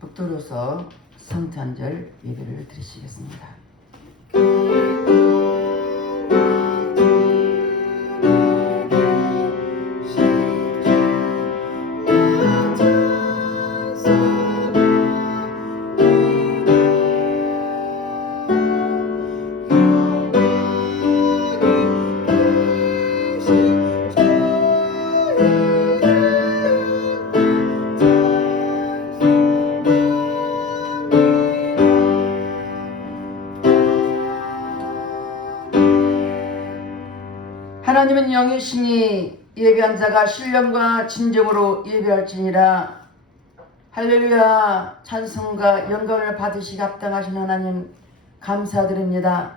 북도로서 성탄절 예배를 드리시겠습니다. 하나님은 영이시니 예배한 자가 신령과 진정으로 예배할지니라. 할렐루야. 찬송과 영광을 받으시기 합당하신 하나님 감사드립니다.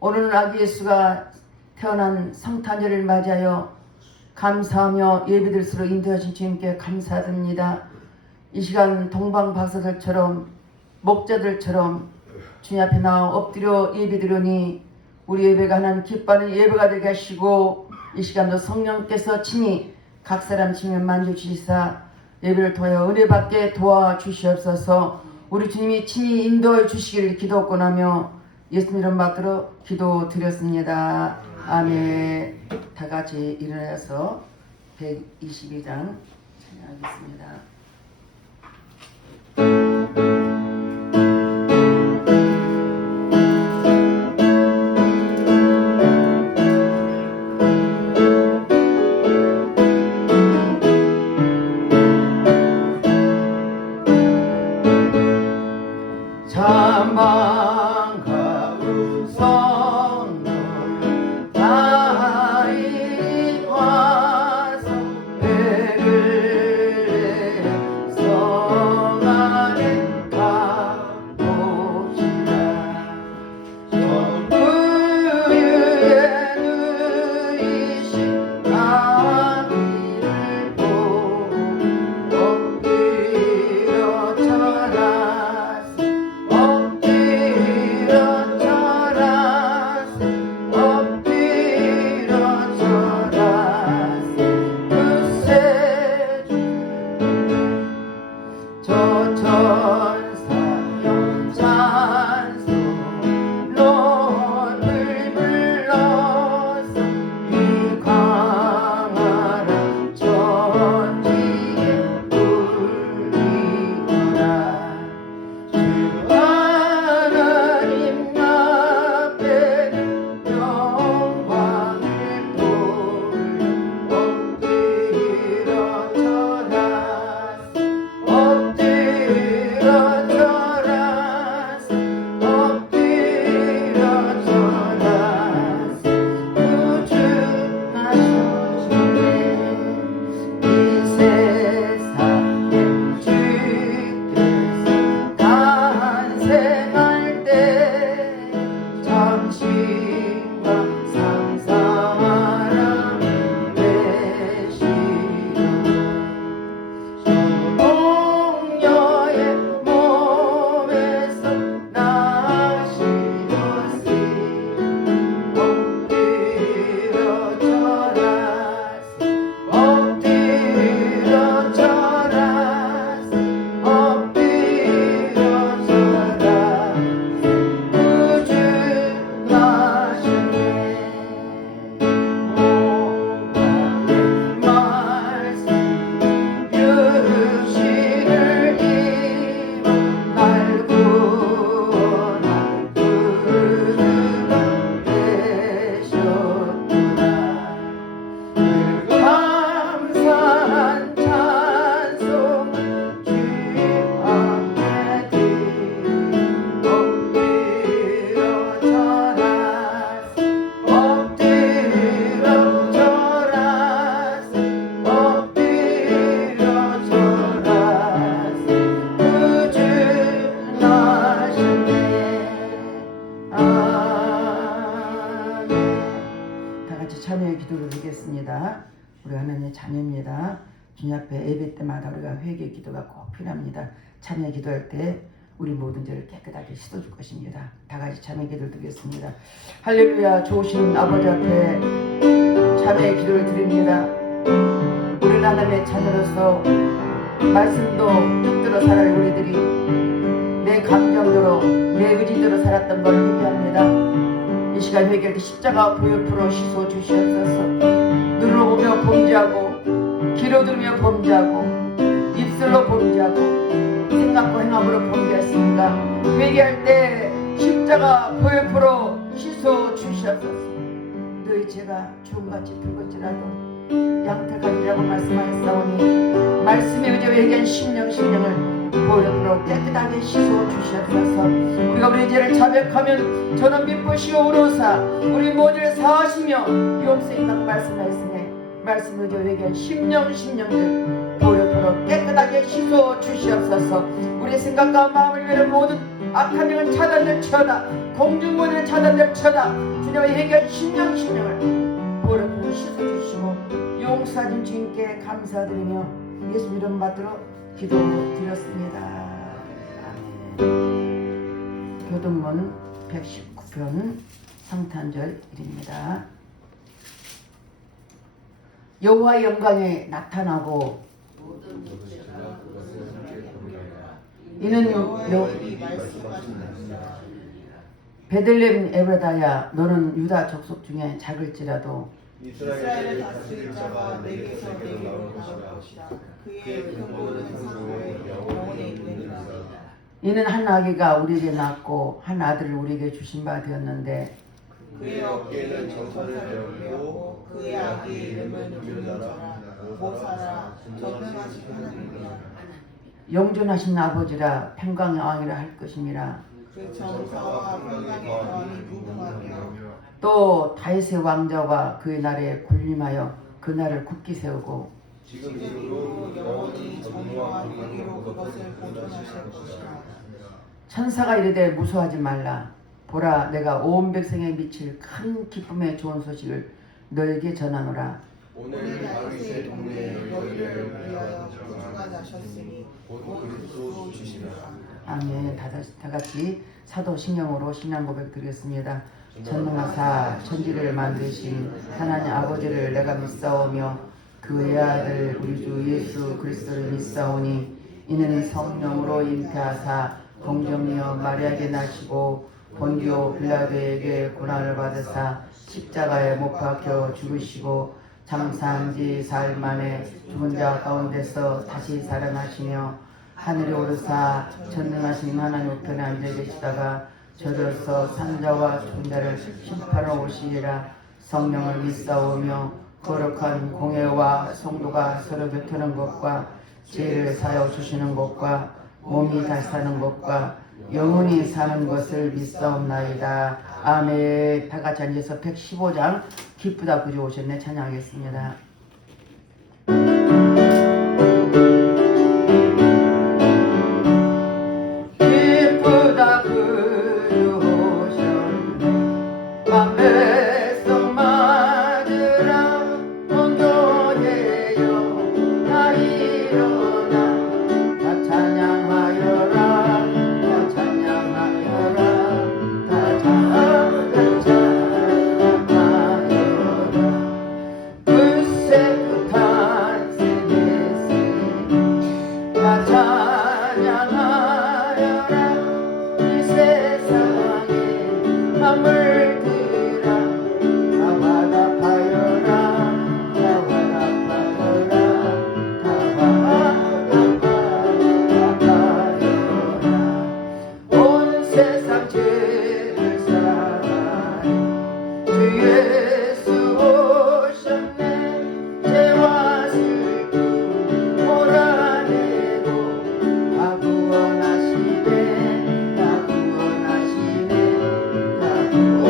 오늘은 아기 예수가 태어난 성탄절을 맞이하여 감사하며 예배드릴수록 인도하신 주님께 감사드립니다. 이 시간 동방 박사들처럼 목자들처럼 주님 앞에 나와 엎드려 예배드리니 우리 예배가 하나님 기뻐하는 예배가 되게 하시고 이 시간도 성령께서 친히 각 사람 지면 만져주시사 예배를 통하여 은혜받게 도와주시옵소서. 우리 주님이 친히 인도해 주시기를 기도하며 예수님 이름 받들어 기도드렸습니다. 아멘. 다같이 일어나서 122장 찬양하겠습니다. 우리 하나님의 자녀입니다. 주님 앞에 예배 때마다 우리가 회개 기도가 꼭 필요합니다. 참여 기도할 때 우리 모든 죄를 깨끗하게 씻어줄 것입니다. 다 같이 참여 기도를 드리겠습니다. 할렐루야. 좋으신 아버지 앞에 참여 기도를 드립니다. 우리 하나님의 자녀로서 말씀도 뜻대로 살아야 우리들이 내 감정대로 내 의지대로 살았던 걸 회개합니다. 이 시간 회개할 때 십자가 보혈프로 씻어 주시옵소서. 눈으로 보며 범죄하고 귀로 들으며 범죄하고 입술로 범죄하고 생각과 행함으로 범죄했습니다. 회개할 때 십자가 보혈프로 씻어 주시옵소서. 너희 죄가 주홍같이 붉을지라도 양털같이라고 말씀하셨사오니 말씀에 의지하여 회개한 심령을 보혈로 깨끗하게 씻어 주시옵소서. 우리가 우리 죄를 자백하면 저는 미쁘시오 오로사 우리 모두를 사하시며 용서인다고 말씀하셨으니 말씀에 의지하여 회개한 심령들 보혈로 깨끗하게 씻어 주시옵소서. 우리 생각과 마음을 위해 모든 악한 영은 차단될 쳐다 공중모든 차단될 쳐다 주님의 회개한 심령을 보혈로 씻어주시고 용서하신 주님께 감사드리며 예수 이름 받들어 기도드렸습니다. 아멘. 교동문 119편 성탄절일입니다. 여호와의 영광에 나타나고 이는 베들레헴 에브라다야 너는 유다 족속 중에 작을지라도 이스라엘을 다스릴 자가 내게서 내게 나올 것이다. 그의 근본은 상고의 영원에 있느니라. 이는 한 아기가 우리에게 낳고 한 아들을 우리에게 주신 바 되었는데 그의 어깨에는 정사를 배우고 그의 아기 이름은 기름자라 모사라 전능하신 하나님이라. 영존하신 아버지라 평강의 왕이라 할 것임이라. 그 정사와 평강의 왕이 무궁하며 또 다윗의 왕자와 그의 나라에 군림하여 그 나라를 굳게 세우고 지금으로 영원히 정의와 공의로 그것을 보존하실 것이라. 천사가 이르되 무서워하지 말라. 보라 내가 온 백성에 미칠 큰 기쁨의 좋은 소식을 너에게 전하노라. 오늘 다윗의 동네에 너희를 위하여 구주가 나셨으니 곧 그리스도 주시리라. 아멘. 다같이 사도신경으로 신앙 고백 드리겠습니다. 전능하사 천지를 만드신 하나님 아버지를 내가 믿사오며 그의 아들 우리 주 예수 그리스도를 믿사오니 이는 성령으로 잉태하사 동정녀 마리아에게 나시고 본디오 빌라도에게 고난을 받으사 십자가에 못 박혀 죽으시고 장사한지 사흘 만에 죽은 자 가운데서 다시 살아나시며 하늘에 오르사 전능하신 하나님 우편에 앉아 계시다가 저들서 산자와 존자를 심판하러 오시리라. 성령을 믿사오며 거룩한 공회와 성도가 서로 교토하는 것과 죄를 사하여 주시는 것과 몸이 다시 사는 것과 영원히 사는 것을 믿사옵나이다. 아멘. 다같이 앉아서 115장 기쁘다 구주 오셨네 찬양하겠습니다. 기쁘다 구주 오셨네 맘배송 맞으라 온도제여 다 일어나 다 찬양하여라 다 찬양하여라 다 찬양하여라 그새부터 탄생했으니 다 찬양하여라 이 세상에 만물들아 다 화답하여라 다 화답하여라 다 화답하여라 온 세상 죄를 사하여 주 예수 오셨네 죄와 슬픔 몰아내고 다 구원하시네 다 구원하시네 다 구원하시네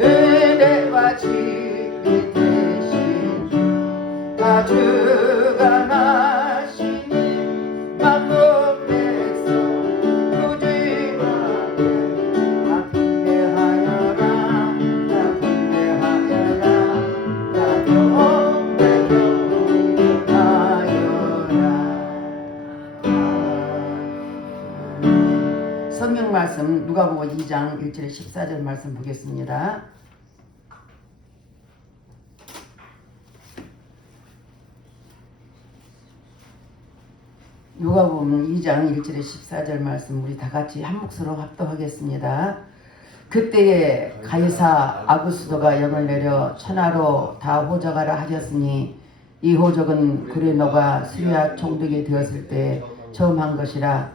은혜와 진리 대신 다 주가 나시니 만국 백성 구주님께 다 분배하여라 다 분배하여라 다 분배하여라. 성경 말씀 누가복음 2장 1절에 14절 말씀 보겠습니다. 누가복음 2장 1절에 14절 말씀 우리 다 같이 한 목소리로 합독하겠습니다. 그때에 가이사 아구스도가 영을 내려 천하로 다 호적하라 하셨으니 이 호적은 구레노가 수리아 총독이 되었을 때 처음 한 것이라.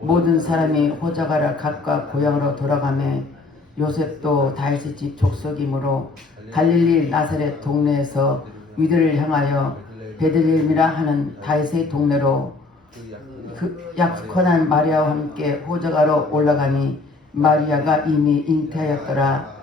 모든 사람이 호적하라 각각 고향으로 돌아가매 요셉도 다윗의 집 족속이므로 갈릴리 나사렛 동네에서 위들을 향하여 베들레헴이라 하는 다윗의 동네로 그 약혼한 마리아와 함께 호적하러 올라가니 마리아가 이미 잉태하였더라.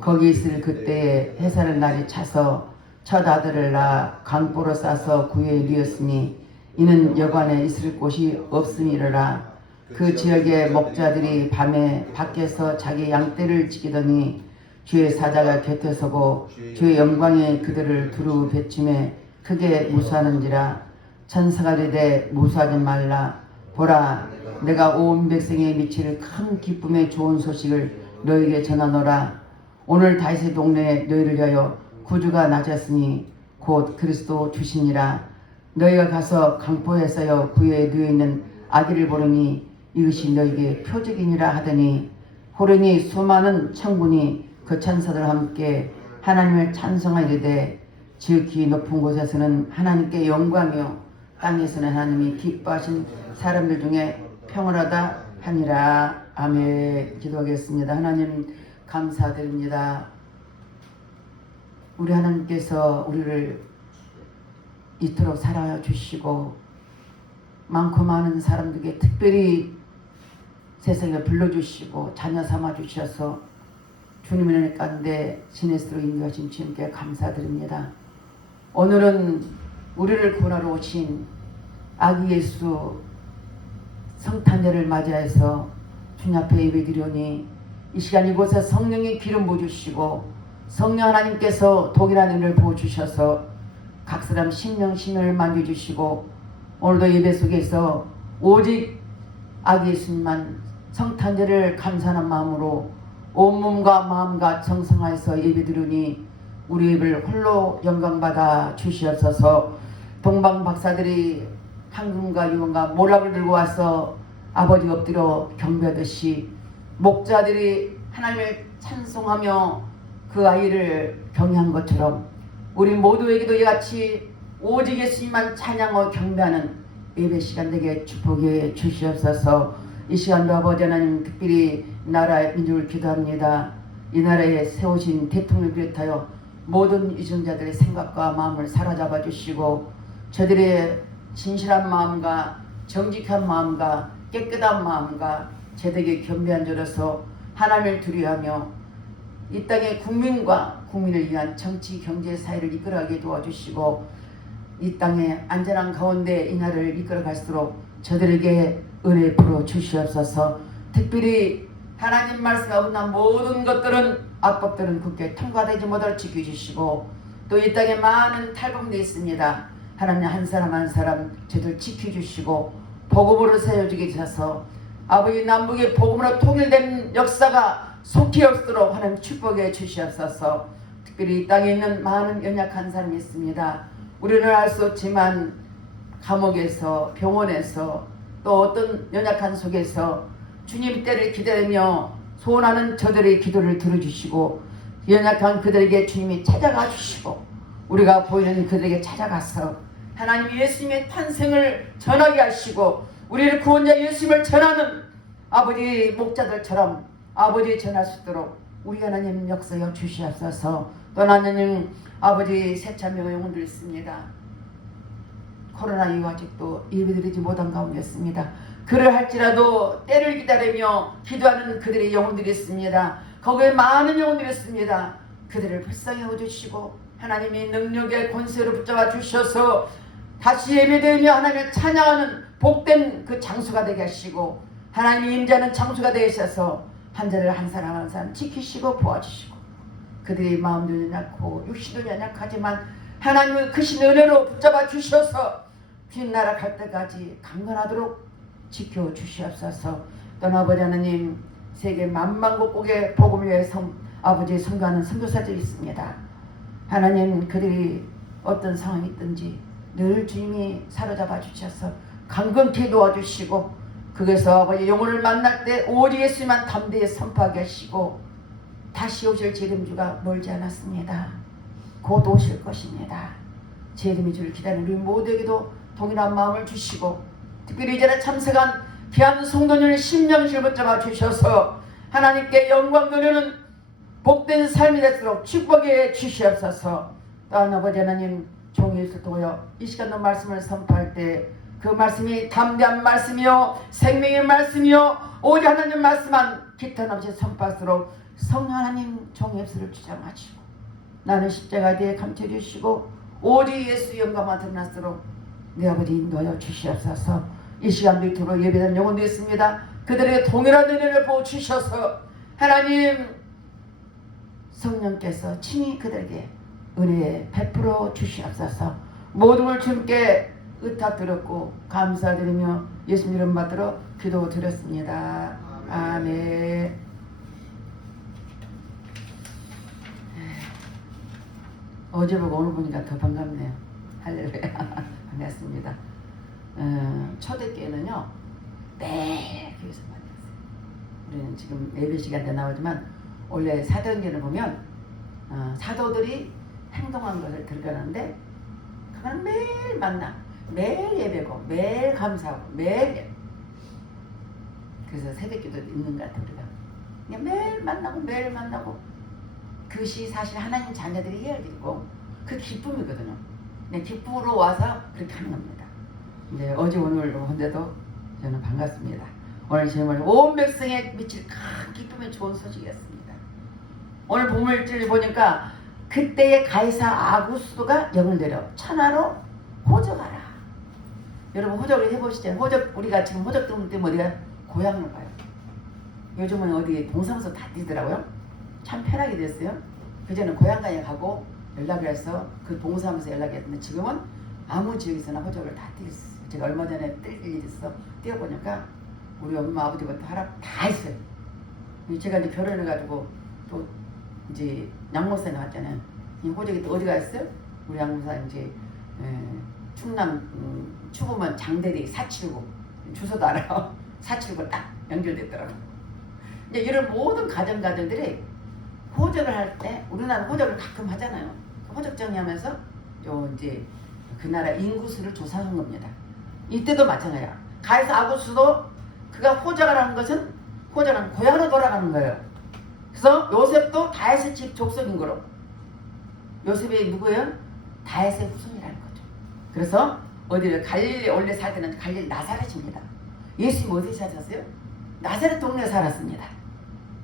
거기 있을 그때에 해산의 날이 차서 첫 아들을 낳아 강보로 싸서 구유에 누였으니 이는 여관에 있을 곳이 없음이로라. 그 지역의 목자들이 밤에 밖에서 자기 양떼를 지키더니 주의 사자가 곁에 서고 주의 영광이 그들을 두루 비추매 크게 무수하는지라. 천사가 이르되 무수하지 말라. 보라, 내가 온 백성에 미칠 큰 기쁨의 좋은 소식을 너에게 전하노라. 오늘 다윗의 동네에 너희를 위하여 구주가 나셨으니 곧 그리스도 주시니라. 너희가 가서 강포에서여 구유에 누워있는 아기를 보르니 이것이 너희에게 표적이니라 하더니 호련히 수많은 천군이 그 천사들과 함께 하나님을 찬송하이르되 지극히 높은 곳에서는 하나님께 영광이요 땅에서는 하나님이 기뻐하신 사람들 중에 평온하다 하니라. 아멘. 기도하겠습니다. 하나님 감사드립니다. 우리 하나님께서 우리를 이토록 사랑하여 주시고 많고 많은 사람들에게 특별히 세상에 불러주시고 자녀 삼아 주셔서 주님의 은혜 가운데 지내스로 인도하신 주님께 감사드립니다. 오늘은 우리를 구원하러 오신 아기 예수 성탄절을 맞이해서 주님 앞에 예배드리오니 이 시간 이곳에 성령의 기름 부어주시고 성령 하나님께서 독일한 은혜를 부어주셔서 각 사람 심령을 만져주시고 오늘도 예배 속에서 오직 아기 예수님만 성탄절을 감사하는 마음으로 온몸과 마음과 정성하여서 예배드리니 우리 예배를 홀로 영광받아 주시옵소서. 동방 박사들이 황금과 유언과 모락을 들고 와서 아버지 엎드려 경배하듯이 목자들이 하나님을 찬송하며 그 아이를 경외한 것처럼 우리 모두에게도 이같이 오직 예수님만 찬양하고 경배하는 예배 시간 되게 축복해 주시옵소서. 이 시간도 아버지 하나님 특별히 나라의 민족을 기도합니다. 이 나라에 세우신 대통령을 비롯하여 모든 유정자들의 생각과 마음을 사로잡아 주시고 저들의 진실한 마음과 정직한 마음과 깨끗한 마음과 제대에 겸비한 자로서 하나님을 두려워하며 이 땅의 국민과 국민을 위한 정치 경제 사회를 이끌어가게 도와주시고 이 땅의 안전한 가운데 이 나라를 이끌어갈수록 저들에게 은혜 풀어 주시옵소서. 특별히 하나님 말씀에 어긋난 모든 것들은 악법들은 굳게 통과되지 못할 지켜주시고 또 이 땅에 많은 탈북민이 있습니다. 하나님 한 사람 한 사람 저들 지켜주시고 복음으로 세워주게 하셔서 아버지 남북의 복음으로 통일된 역사가 속히 없도록 하나님 축복해 주시옵소서. 특별히 이 땅에 있는 많은 연약한 사람이 있습니다. 우리는 알 수 없지만 감옥에서 병원에서 또 어떤 연약한 속에서 주님 때를 기다리며 소원하는 저들의 기도를 들어주시고 연약한 그들에게 주님이 찾아가 주시고 우리가 보이는 그들에게 찾아가서 하나님 예수님의 탄생을 전하게 하시고 우리를 구원자 예수님을 전하는 아버지 목자들처럼 아버지 전할 수 있도록 우리 하나님 역사여 주시옵소서. 또 하나님 아버지 세참여가 영혼들 있습니다. 코로나 이후 아직도 예배드리지 못한 가운데 있습니다. 그를 할지라도 때를 기다리며 기도하는 그들의 영혼들이 있습니다. 거기에 많은 영혼들이 있습니다. 그들을 불쌍히 여겨주시고 하나님이 능력의 권세로 붙잡아 주셔서 다시 예배드리며 하나님을 찬양하는 복된 그 장소가 되게 하시고 하나님이 임재하는 장소가 되게 하셔서 한 자를 한 사람 한 사람 지키시고 도와주시고 그들의 마음도 연약하고 육신도 연약하지만 하나님의 크신 은혜로 붙잡아 주셔서 뒷나라 갈 때까지 강건하도록 지켜주시옵소서. 또는 아버지 하나님 세계 만방곡곡의 복음을 위해 아버지 선교하는 선교사들이 있습니다. 하나님 그들이 어떤 상황이 있든지 늘 주님이 사로잡아 주셔서 강건케 도와주시고 거기서 아버지 영혼을 만날 때 오직 예수만 담대히 선포하게 하시고 다시 오실 재림주가 멀지 않았습니다. 곧 오실 것입니다. 재림의 주를 기다리는 우리 모두에게도 동일한 마음을 주시고 특별히 이 자리에 참석한 귀한 성도님을 심령실 붙잡아 주셔서 하나님께 영광 돌리는 복된 삶이 되도록 축복해 주시옵소서. 또한 아버지 하나님 종이 있을 도요 이 시간도 말씀을 선포할 때 그 말씀이 담대한 말씀이요 생명의 말씀이요 오직 하나님 말씀만 기탄 없이 선포하도록 성령 하나님 종의 입술을 주장하시고 나는 십자가 뒤에 감춰주시고 오직 예수 영광만 드러났도록 내 아버지 인도하여 주시옵소서. 이 시간도 이토록 예배된 영혼도 있습니다. 그들에게 동일한 은혜를 부어주셔서 하나님 성령께서 친히 그들에게 은혜 베풀어 주시옵소서. 모든 걸 주님께 의탁드렸고 감사드리며 예수님 이름 받들어 기도드렸습니다. 아멘. 어제 보고 오늘 보니까 더 반갑네요. 할렐루야. 반갑습니다. 초대교회는요 매일 교회에서 만났어요. 우리는 지금 예배 시간대 나오지만 원래 사도행전을 보면 사도들이 행동한 것을 들어가는데 그건 매일 만나 매일 예배고 매일 감사하고 매일 그래서 새벽기도 있는 것 같아요. 우리가 그냥 매일 만나고 그것이 사실 하나님 자녀들이 해야 할 일이고 그 기쁨이거든요. 그냥 기쁨으로 와서 그렇게 하는 겁니다. 이제 어제 오늘 혼자도 저는 반갑습니다. 오늘 제목은 온 백성에 미칠 큰 기쁨의 좋은 소식이었습니다. 오늘 본문일지를 보니까 그때의 가이사 아구스도가 영을 내려 천하로 호적하라. 여러분 호적을 해보시죠. 호적 우리가 지금 호적 때문에 어디가 고향을 가요. 요즘은 어디 동사무소 다 뛰더라고요. 참 편하게 됐어요. 그전에는 고향가에 가고 연락을 해서 그 동사무소 연락했는데 지금은 아무 지역에서나 호적을 다 띄었어요. 제가 얼마 전에 뜰 일이 있어 뛰어보니까 우리 엄마 아버지부터 하라 다 했어요. 제가 이제 결혼해가지고 또 이제 양모사에 나왔잖아요. 이 호적이 또 어디가 있어요? 우리 양모사 이제 충남 추구면 장대리 479 주소도 알아요. 479 딱 연결됐더라고. 이제 이런 모든 가정들이 호적을 할 때 우리나라 호적을 가끔 하잖아요. 호적 정리하면서 요 이제 그 나라 인구수를 조사한 겁니다. 이때도 마찬가지야. 가이사 아구스도 그가 호적을 한 것은 호적은 고향으로 돌아가는 거예요. 그래서 요셉도 다윗의 집 족속인 거로. 요셉이 누구예요? 다윗의 후손이라는 거죠. 그래서 어디를 갈릴리 원래 살 때는 갈릴리 나사렛입니다. 예수님 어디 사셨어요? 나사렛 동네에 살았습니다.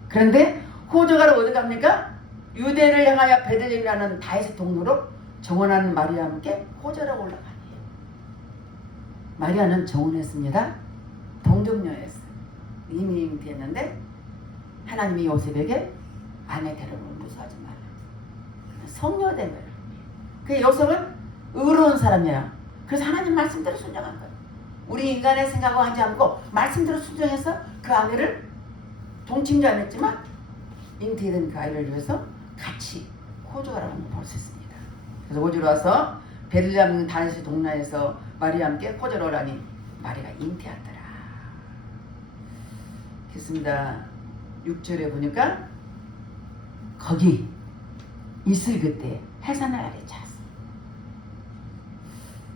그런데 호적하러 어디 갑니까? 유대를 향하여 베들레헴이라는 다윗의 동로로 정원하는 마리아와 함께 호적하러 올라가네요. 마리아는 정원했습니다. 동정녀였어요. 이미 잉태했는데 하나님이 요셉에게 아내 데려오면 무서워하지 말라. 성녀된 거예요. 그 요셉은 의로운 사람이에요. 그래서 하나님 말씀대로 순종한 거예요. 우리 인간의 생각을 하지 않고 말씀대로 순종해서 그 아내를 동침도 안 했지만 잉태된 그 아이를 위해서 같이 호적하라고 볼 수 있습니다. 그래서 호주로 와서 베들레헴 다윗의 동네에서 마리아와 함께 호적을 오라니 마리아가 잉태하더라. 그렇습니다. 6절에 보니까 거기 있을 그때 해산을 아래 찼어.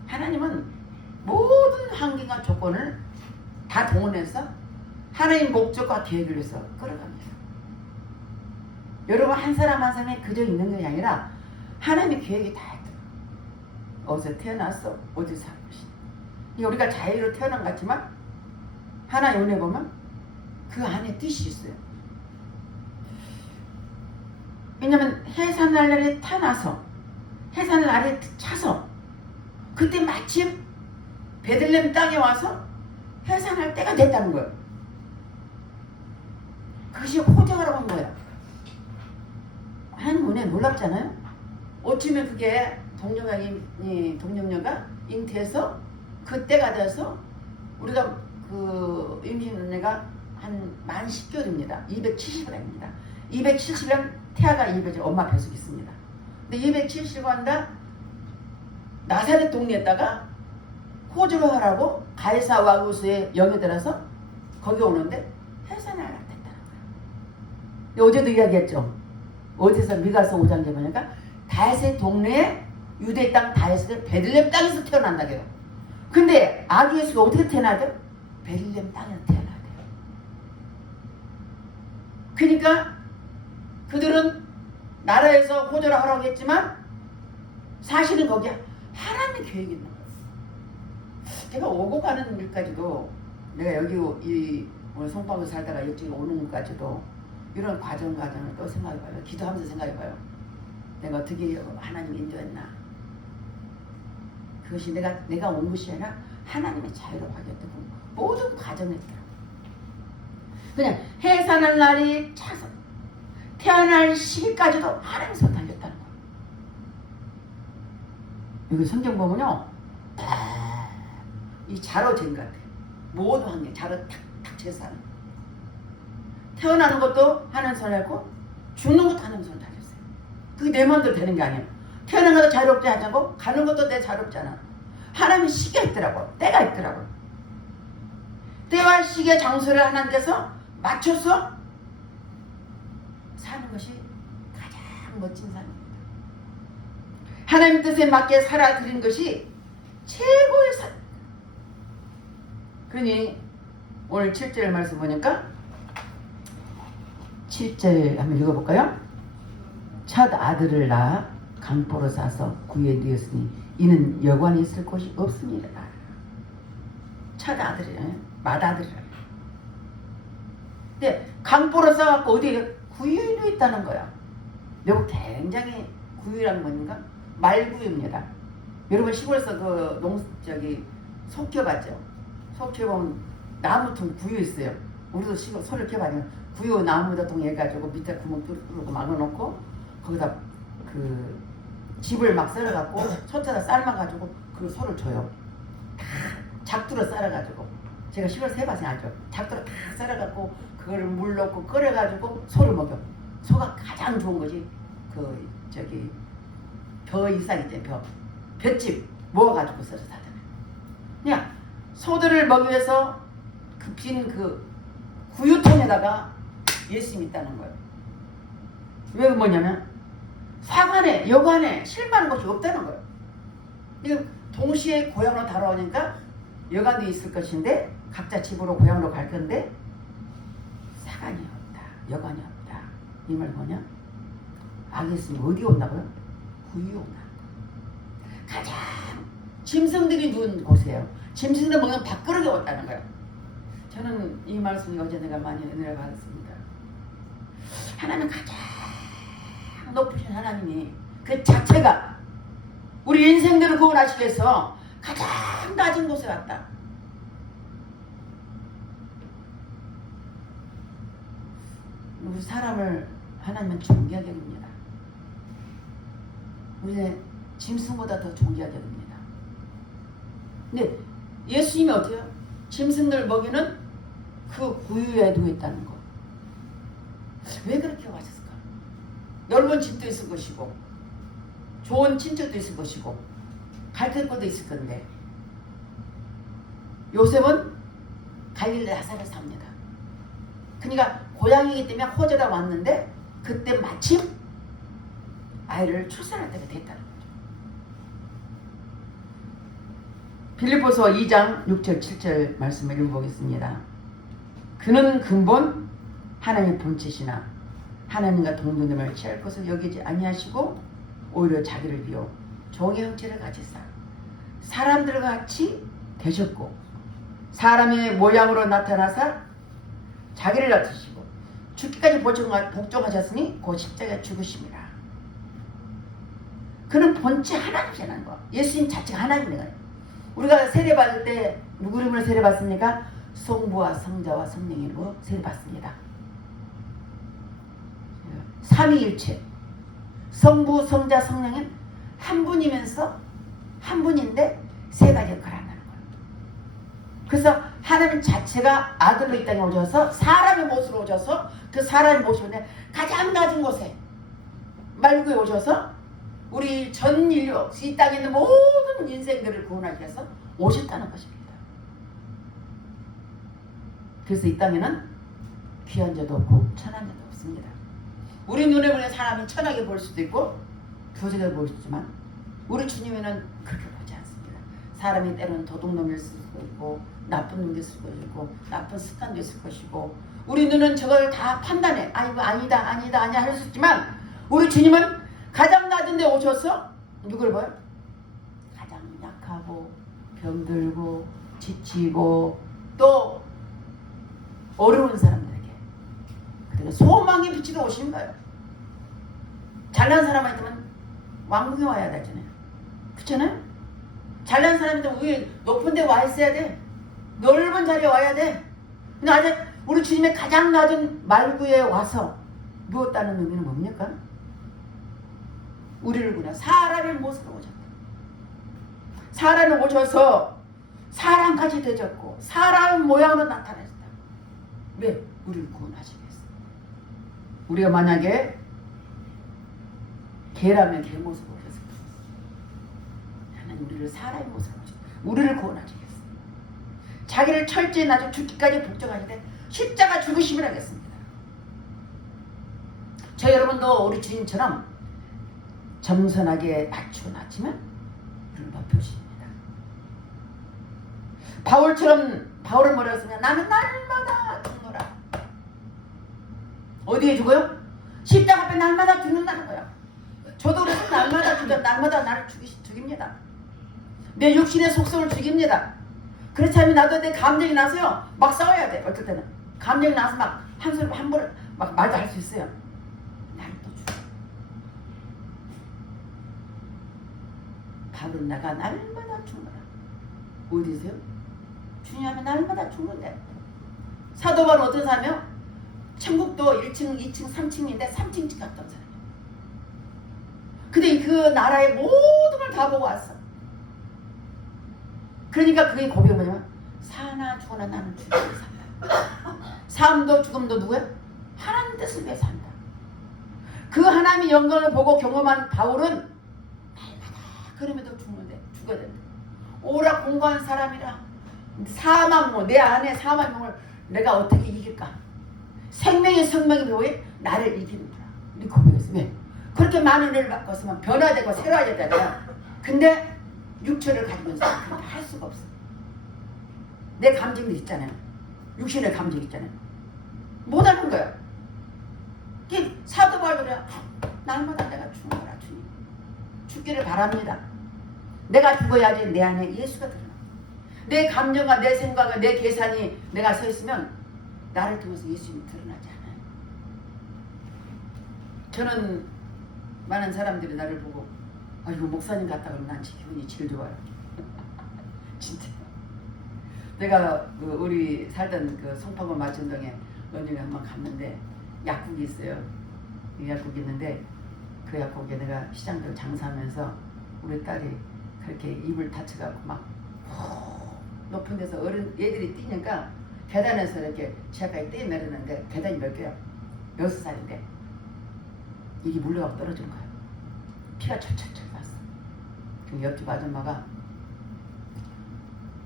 하나님은 모든 환경과 조건을 다 동원해서 하나님 목적과 계획을 위해서 끌어갑니다. 여러분 한 사람 한 사람이 그저 있는 것이 아니라 하나님의 계획이 다 있더라. 어디서 태어났어? 어디서 살 것이냐. 우리가 자유로 태어난 것 같지만 하나님 은혜 보면 그 안에 뜻이 있어요. 왜냐면 해산을 아래 타나서 해산을 아래 차서 그때 마침 베들레헴 땅에 와서 해산할 때가 됐다는 거예요. 그것이 호적하라고 한 거예요. 하나님 은혜 놀랍잖아요. 어쩌면 그게 동정녀가 잉태해서 그때가 돼서 우리가 그 임신 은혜가 한 만 10개월입니다. 270일입니다. 270일 태아가 입에 엄마 뱃속에 있습니다. 근데 270일간다 나사렛 동네에다가 호주를 하라고 가이사 와구스의 영에 들어서 거기 오는데 해산을 안 했다는 거야. 어제도 이야기했죠. 어디서 미가서 5장에 보니까 다윗의 동네에 유대 땅 다윗의 베들레헴 땅에서 태어난다 그래요. 근데 아기 예수가 어떻게 태어나죠? 베들레헴 땅에서 태어나요. 그러니까 그들은 나라에서 호조를 하라고 했지만 사실은 거기에 하나님의 계획이 있는 거예요. 제가 오고 가는 일까지도 내가 여기 이 오늘 송파구에 살다가 이쪽에 오는 것까지도 이런 과정을 또 생각해봐요. 기도하면서 생각해봐요. 내가 어떻게 하나님이 인도했나. 그것이 내가 온 것이 아니라 하나님의 자유로 하겠다고 모든 과정을 했더라고요. 그냥 해산할 날이 차서 태어날 시기까지도 하나님 손 달렸다는 거예요. 여기 성경 보면요, 이 자로 잰 것 같아요. 모든 환경 자로 탁탁 재서 사는 거예요. 태어나는 것도 하나님 손 달고 죽는 것도 하나님 손 달렸어요. 그게 내 마음대로 되는 게 아니에요. 태어난 것도 자유롭지 않고 가는 것도 내 자유롭잖아. 하나님의 시기가 있더라고. 때가 있더라고. 때와 시기의 장소를 하나님께서 맞춰서 사는 것이 가장 멋진 삶입니다. 하나님 뜻에 맞게 살아드리는 것이 최고의 삶. 그러니 오늘 7절 말씀 보니까 7절 한번 읽어볼까요? 첫 아들을 낳아 강포로 싸서 구유에 누였으니 이는 여관에 있을 곳이 없습니다. 첫 아들이에요. 맏아들이에요. 근데 강포로 싸갖고 어디에 구유에 누있다는 거야. 여기 굉장히 구유란 뭔가 말구유입니다. 여러분 시골에서 소 키워봤죠? 소 키워보면 나무통 구유 있어요. 우리도 시골 소를 키워봤죠. 구유 나무통 해가지고 밑에 구멍 뚫고 막아놓고 거기다 그 집을 막 썰어갖고 소태다 삶아가지고 그 소를 줘요. 다 작두로 썰어가지고 제가 시골에서 해봐서 알죠. 작두로 다 썰어갖고 그거를 물 넣고 끓여가지고 소를 먹여. 소가 가장 좋은 것이 벼 이상 있잖아요. 볏짚 모아가지고 썰어서 하잖아요. 그냥 소들을 먹기 위해서 그 빈 구유통에다가 예수님이 있다는 거예요. 왜 뭐냐면 사관에 여관에 실망하는 것이 없다는 거예요. 지금 동시에 고향으로 달아오니까 여관도 있을 것인데 각자 집으로 고향으로 갈 건데 사관이 없다. 여관이 없다. 이 말 뭐냐? 아기 예수님 어디 온다고요? 구유 온다. 가장 짐승들이 누운 곳이에요. 짐승들 먹는 밥그릇에 왔다는 거예요. 저는 이 말씀이 어제 내가 많이 은혜를 받았습니다. 하나님 가장 높으신 하나님이 그 자체가 우리 인생들을 구원하시기 위해서 가장 낮은 곳에 왔다. 우리 사람을 하나님은 존귀하게 봅니다. 우리는 짐승보다 더 존귀하게 봅니다. 근데 예수님이 어때요? 짐승들 먹이는 그 구유에 누워 있다는 거. 왜 그렇게 하셨을까? 넓은 집도 있을 것이고 좋은 친척도 있을 것이고 갈 것도 있을 건데 요셉은 갈릴리 나사렛에 삽니다. 그러니까 고향이기 때문에 호재가 왔는데 그때 마침 아이를 출산할 때가 됐다는 거죠. 빌립보서 2장 6절 7절 말씀을 읽어보겠습니다. 그는 근본 하나님의 본체시나 하나님과 동등됨을 취할 것을 여기지 아니하시고 오히려 자기를 비워 종의 형체를 가지사 사람들과 같이 되셨고 사람의 모양으로 나타나사 자기를 낮추시고 죽기까지 복종하셨으니 곧 십자가에 죽으심이라. 그는 본체 하나님이라는 거. 예수님 자체가 하나님이에요. 우리가 세례받을 때 누구 이름으로 세례받습니까? 성부와 성자와 성령으로 세례받습니다. 삼위일체. 성부, 성자, 성령은 한 분이면서 한 분인데 세 가지 역할을 한다는 거예요. 그래서 하나님 자체가 아들로 이 땅에 오셔서 사람의 모습으로 오셔서 그 사람의 모습인데 가장 낮은 곳에 말구에 오셔서 우리 전 인류, 이 땅에 있는 모든 인생들을 구원하기 위해서 오셨다는 것입니다. 그래서 이 땅에는 귀한 자도 없고 천한 자도 없습니다. 우리 눈에 보는 사람이 천하게 볼 수도 있고 부족하게 볼 수도 있지만 우리 주님에는 그렇게 보지 않습니다. 사람이 때로는 도둑놈일 수도 있고 나쁜 놈일 수도 있고 나쁜 습관도 있을 것이고 우리 눈은 저걸 다 판단해. 아이고 아니다 아니다 아니야 할 수 있지만 우리 주님은 가장 낮은 데 오셔서 누굴 봐요? 가장 약하고 병들고 지치고 또 어려운 사람들에게 그러니까 소망의 빛으로 오신 거예요. 잘난 사람한테는 왕궁에 와야 되잖아요. 그렇잖아요? 잘난 사람한테는 위에 높은 데 와 있어야 돼. 넓은 자리에 와야 돼. 근데 아직 우리 주님의 가장 낮은 말구에 와서 누웠다는 의미는 뭡니까? 우리를 그냥 사람의 모습으로 오셨다. 사람이 오셔서 사람까지 되졌고 사람 모양으로 나타났다. 왜? 우리를 구원하시기 위해서. 우리가 만약에 개라면 개 모습으로 오셨을 거예요. 하나님 우리를 사람의 모습으로 오셨다. 우리를 구원하시기 위해서. 자기를 철저히 낮춰 죽기까지 복종하시되 십자가 죽으심을 하겠습니다. 저 여러분도 우리 주님처럼 점선하게 낮추고 낮추면 우리를 높여주십니다. 바울처럼 바울은 뭐라 했으면 나는 날마다 죽노라. 어디에 죽어요? 십자가 앞에 날마다 죽는다는 거야. 저도 그래서 날마다 죽여 날마다 나를 죽입니다. 내 육신의 속성을 죽입니다. 그렇지 않으면 나도 내 감정이 나서요 막 싸워야 돼. 어떨 때는 감정이 나서 막 한 소리 한 번에 막 말도 할 수 있어요. 나를 또 죽여. 바울은 내가 날마다 죽노라. 어디세요? 주님 앞에 날마다 죽는데. 사도 바울은 어떤 사람이요? 천국도 1층, 2층, 3층인데 3층 갔던 사람이에요. 근데 그 나라의 모든 걸 다 보고 왔어. 그러니까 그게 고백이 뭐냐면 사나 죽으나 나는 주님을 산다. 삶도 죽음도 누구야? 하나님 뜻을 위해 산다. 그 하나님의 영광을 보고 경험한 바울은 날마다 그럼에도 죽는데 죽어야 된다. 오라 공고한 사람이라 사망 내 안에 사망을 내가 어떻게 이길까? 생명의 성명이 뭐에 나를 이기는구나. 우리 고백했어. 왜? 그렇게 많은 일을 바꿨으면 변화되고 새로워야 되잖아. 근데 육체를 가지면서 그렇게 할 수가 없어. 내 감정도 있잖아요. 육신의 감정 있잖아요. 못하는 거야. 사도 바울이 날마다 내가 죽는 거라 주님. 죽기를 바랍니다. 내가 죽어야지 내 안에 예수가 드러나. 내 감정과 내 생각과 내 계산이 내가 서 있으면 나를 통해서 예수님이 드러나지 않아요. 저는 많은 사람들이 나를 보고 아이고 목사님 같다 그러면 난 기분이 제일 좋아요. 진짜. 내가 우리 살던 그 송파구 마천동에 언니가 한번 갔는데 약국이 있어요. 약국이 있는데 그 약국에 내가 시장들 장사하면서 우리 딸이 그렇게 입을 다쳐갖고 막 높은 데서 애들이 뛰니까 계단에서 이렇게 지하까지 뛰어내렸는데 계단이 몇 개야? 6살인데 이게 물려갖고 떨어진 거야. 피가 철철철 났어. 그 옆집 아줌마가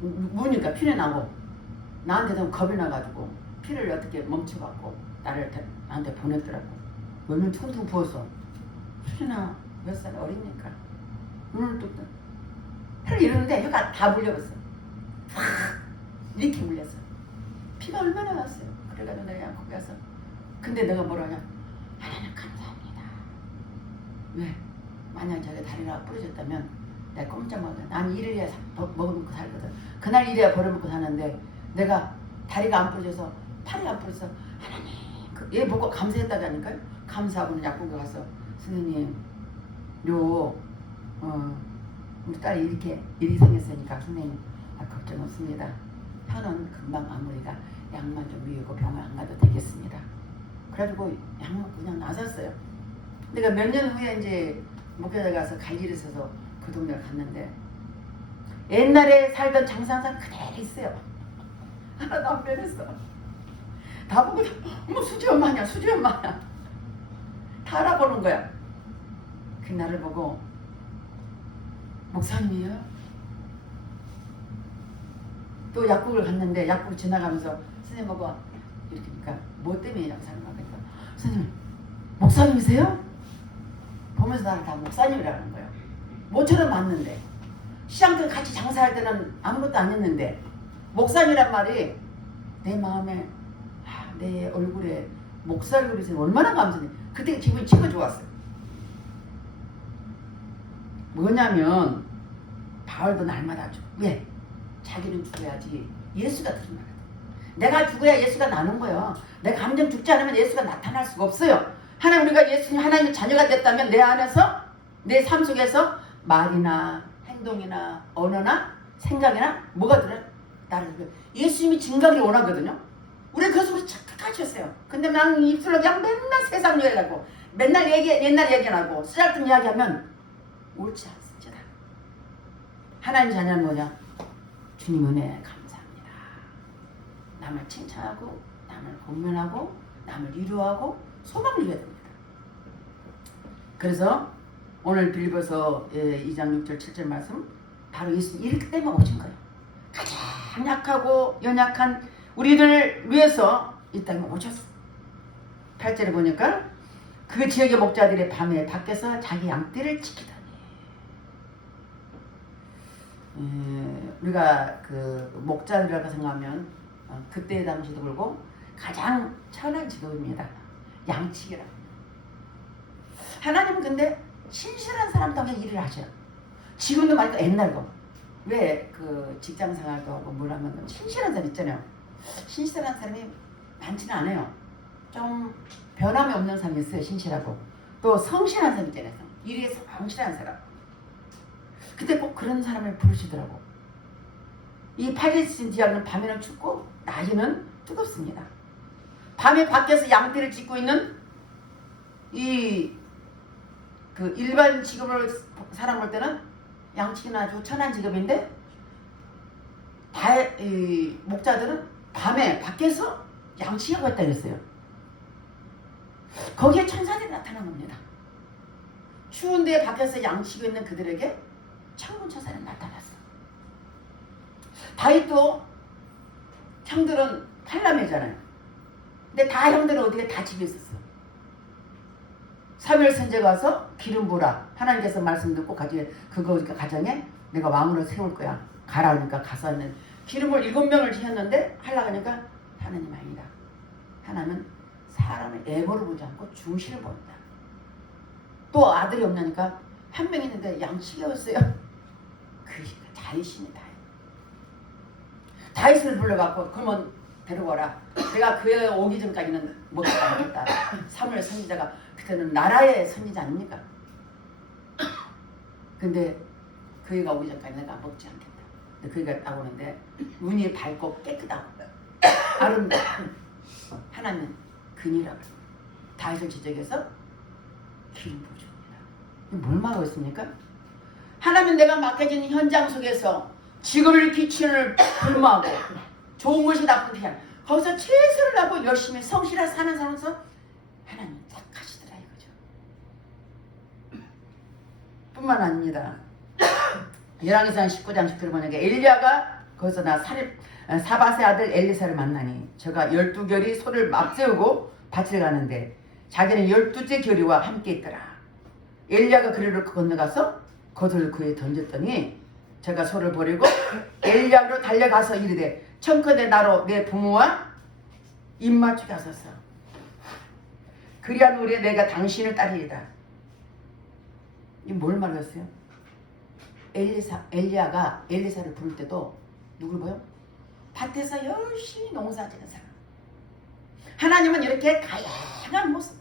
무니까 피를 나고 나한테 너무 겁이 나가지고 피를 어떻게 멈춰갖고 나한테 보냈더라고. 눈을 퉁퉁 부었어. 수진아 몇 살 어리니까 눈을 뚝 피를 이러는데 혀가 다 물려버렸어. 확 이렇게 물렸어. 피가 얼마나 났어요. 그래가지고 내가 거기 가서 근데 내가 뭐라냐 하나님 감사합니다. 왜? 만약 자기 다리가 부러졌다면 내가 꼼짝 못해. 난 일해야 먹어먹고 살거든. 그날 일해야 벌어먹고 사는데 내가 다리가 안 부러져서 팔이 안 부러져서 하나님 얘 보고 감사했다니까요. 감사하고는 약국에 가서 선생님 우리 딸이 이렇게 일이 생겼으니까 선생님 걱정 없습니다. 혀는 금방 아무리가 약만 좀 미우고 병원 안 가도 되겠습니다. 그래가지고 약 먹고 그냥 나섰어요. 내가 몇 년 후에 이제 목회자 가서 갈 일이 있어서 그 동네를 갔는데 옛날에 살던 장사한 그대로 있어요. 하나도 안 변했어. 다 보고 어머 수지 엄마냐 수지 엄마냐 다 알아보는 거야. 그 나를 보고 목사님이에요? 또 약국을 갔는데 약국 지나가면서 선생님하고 이렇게 그러니까 뭐 때문에 양산을 하니까 선생님 목사님이세요? 보면서 나를 다 목사님이라는 거예요. 모처럼 봤는데 시장 때 같이 장사할 때는 아무것도 안 했는데 목사님이란 말이 내 마음에 내 얼굴에 목사 얼굴이 있으면 얼마나 감사해. 그때 기분이 최고 좋았어요. 뭐냐면 바울도 날마다 왜? 자기는 죽어야지 예수가 드러나거든. 내가 죽어야 예수가 나는 거예요. 내 감정 죽지 않으면 예수가 나타날 수가 없어요. 하나님 우리가 예수님 하나님의 자녀가 됐다면 내 안에서 내 삶 속에서 말이나 행동이나 언어나 생각이나 뭐가 들어요? 나를 예수님이 증가하기를 원하거든요. 우리 그 속에 착각하지 셨어요. 근데 난 입술로 그냥 맨날 세상 얘기하고 맨날 옛날 얘기하고 쓰잘데없는 이야기하면 옳지 않습니다. 하나님 자녀는 뭐냐? 주님 은혜 감사합니다. 남을 칭찬하고 남을 공면하고 남을 위로하고 소망을 줘야 됩니다. 그래서 오늘 빌립보서 2장 6절 7절 말씀 바로 예수님 이렇게 때문에 오신 거예요. 가장 약하고 연약한 우리를 위해서 이 땅에 오셨어. 8절에 보니까 그 지역의 목자들이 밤에 밖에서 자기 양떼를 지키다니. 우리가 그 목자들이라고 생각하면 그때 당시도 그렇고 가장 천한 직업입니다. 양치기라. 하나님은 근데 신실한 사람한테 일을 하셔요. 지금도 말고 옛날도 왜 그 직장 생활도 하고 뭘 하면 신실한 사람 있잖아요. 신실한 사람이 많지는 않아요. 좀 변함이 없는 사람이 있어요. 신실하고 또 성실한 사람 있잖아요. 일에 성실한 사람. 근데 꼭 그런 사람을 부르시더라고. 이 팔레스틴 지역은 밤에는 춥고 낮에는 뜨겁습니다. 밤에 밖에서 양떼를 짓고 있는 이 그 일반 직업을 사람 볼 때는 양치기는 아주 천한 직업인데 이 목자들은 밤에 밖에서 양치기하고 있다 그랬어요. 거기에 천사들이 나타난 겁니다. 추운데 밖에서 양치고 있는 그들에게 창문 천사는 나타났어. 다윗도 형들은 8남매잖아요. 근데 다 형들은 어디에 다 집에 있었어. 사무엘 선지자가 가서 기름 부으라. 하나님께서 말씀 듣고 그거 가정에 내가 왕으로 세울 거야. 가라 하니까 가서 하는 기름을 7명을 지었는데 하려고 하니까 하나님 아니다. 하나님은 사람을 애보를 보지 않고 중실을 본다. 또 아들이 없냐니까 한 명 있는데 양치기였어요. 그 다윗입니다. 다윗을 불러갖고 그러면 데려와라. 내가 그에 오기 전까지는 먹지 않겠다. 사무엘 선지자가 그때는 나라의 선지자 아닙니까? 근데 그 애가 오기 전까지 내가 먹지 않겠다. 근데 그 애가 딱 오는데 눈이 밝고 깨끗하고 아름다워. 하나님 근이라고 다윗을 지적해서 기름 부어줍니다. 뭘 말하고 있습니까? 하나님 내가 맡겨진 현장 속에서 직업을 기춘을 불모하고 좋은 것이 나쁜 게 아니라 거기서 최선을 다하고 열심히 성실하게 사는 사람에서 하나님 택하시더라 이거죠. 뿐만 아닙니다. 열왕기상 19장 10절에 보니까 엘리야가 거기서 사밧의 아들 엘리사를 만나니 저가 12결이 소를 앞세우고 밭을 가는데 자기는 12째 결이와 함께 있더라. 엘리야가 그리로 건너가서 겉을 그에 던졌더니 제가 소를 버리고 엘리야로 달려가서 이르되 청컨대 나로 내 부모와 입맞추게 하소서. 그리한 후에 내가 당신을 따르리다. 이 뭘 말했어요? 엘리야가 엘리사를 부를 때도 누굴 보여? 밭에서 열심히 농사지는 사람. 하나님은 이렇게 다양한 모습,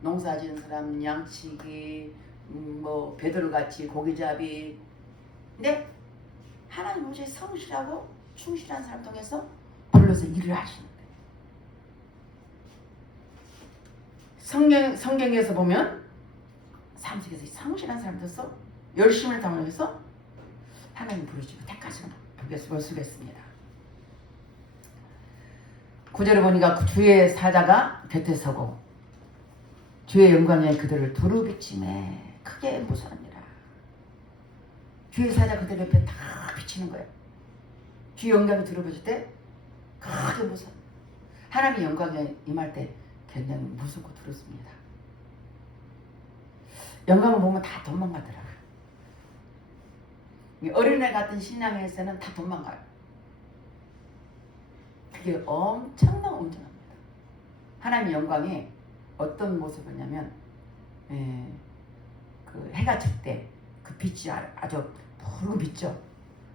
농사지는 사람, 양치기, 뭐 베드로같이 고기잡이. 근데 하나님 오직 성실하고 충실한 사람 통해서 불러서 일을 하시는 거예요. 성경에서 보면 삶 속에서 성실한 사람들서 열심을 당해서 하나님 부르시고 택하시는 볼 수가 있습니다. 9절에 보니까 주의 사자가 곁에 서고 주의 영광에 그들을 두루 비치매 크게 무서워하니라. 주의 사자 그들 옆에 다 비치는 거예요. 주의 영광이 들어보실 때 크게 무서워. 하나님의 영광에 임할 때 굉장히 무섭고 두렵습니다. 영광을 보면 다 도망가더라고요. 어린애 같은 신앙에서는 다 도망가요. 그게 엄청난 온전합니다. 하나님의 영광이 어떤 모습이냐면 그 해가 질 때 그 빛이 아주 붉은 빛죠.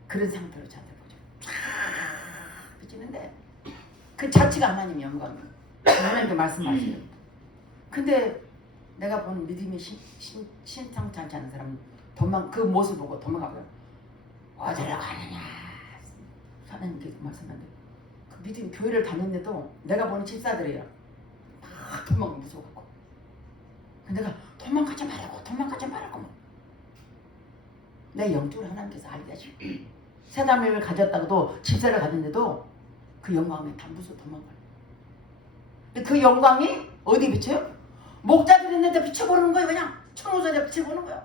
그런 상태로 저한테 보죠. 쫙 비치는데 그 자체가 하나님의 영광이에요. 하나님도 말씀하시는. 근데 내가 보는 믿음이 심상찮지 않은 사람은 그 모습 보고 도망가고요. 어디로 가느냐. 하나님께서 말씀하는데 그 믿음이 교회를 다녔는데도 내가 보는 집사들이에요. 막 도망가 무서워갖고. 근데 내가 도망가지 말라고 내 영적으로 하나님께서 알게 하시고 세담을 가졌다고도 집사를 가졌는데도 그 영광에 다 무서워 도망가요. 그 영광이 어디 비쳐요? 목자들이 있는데 비춰보는 거예요. 그냥 천우설에 비춰보는 거예요.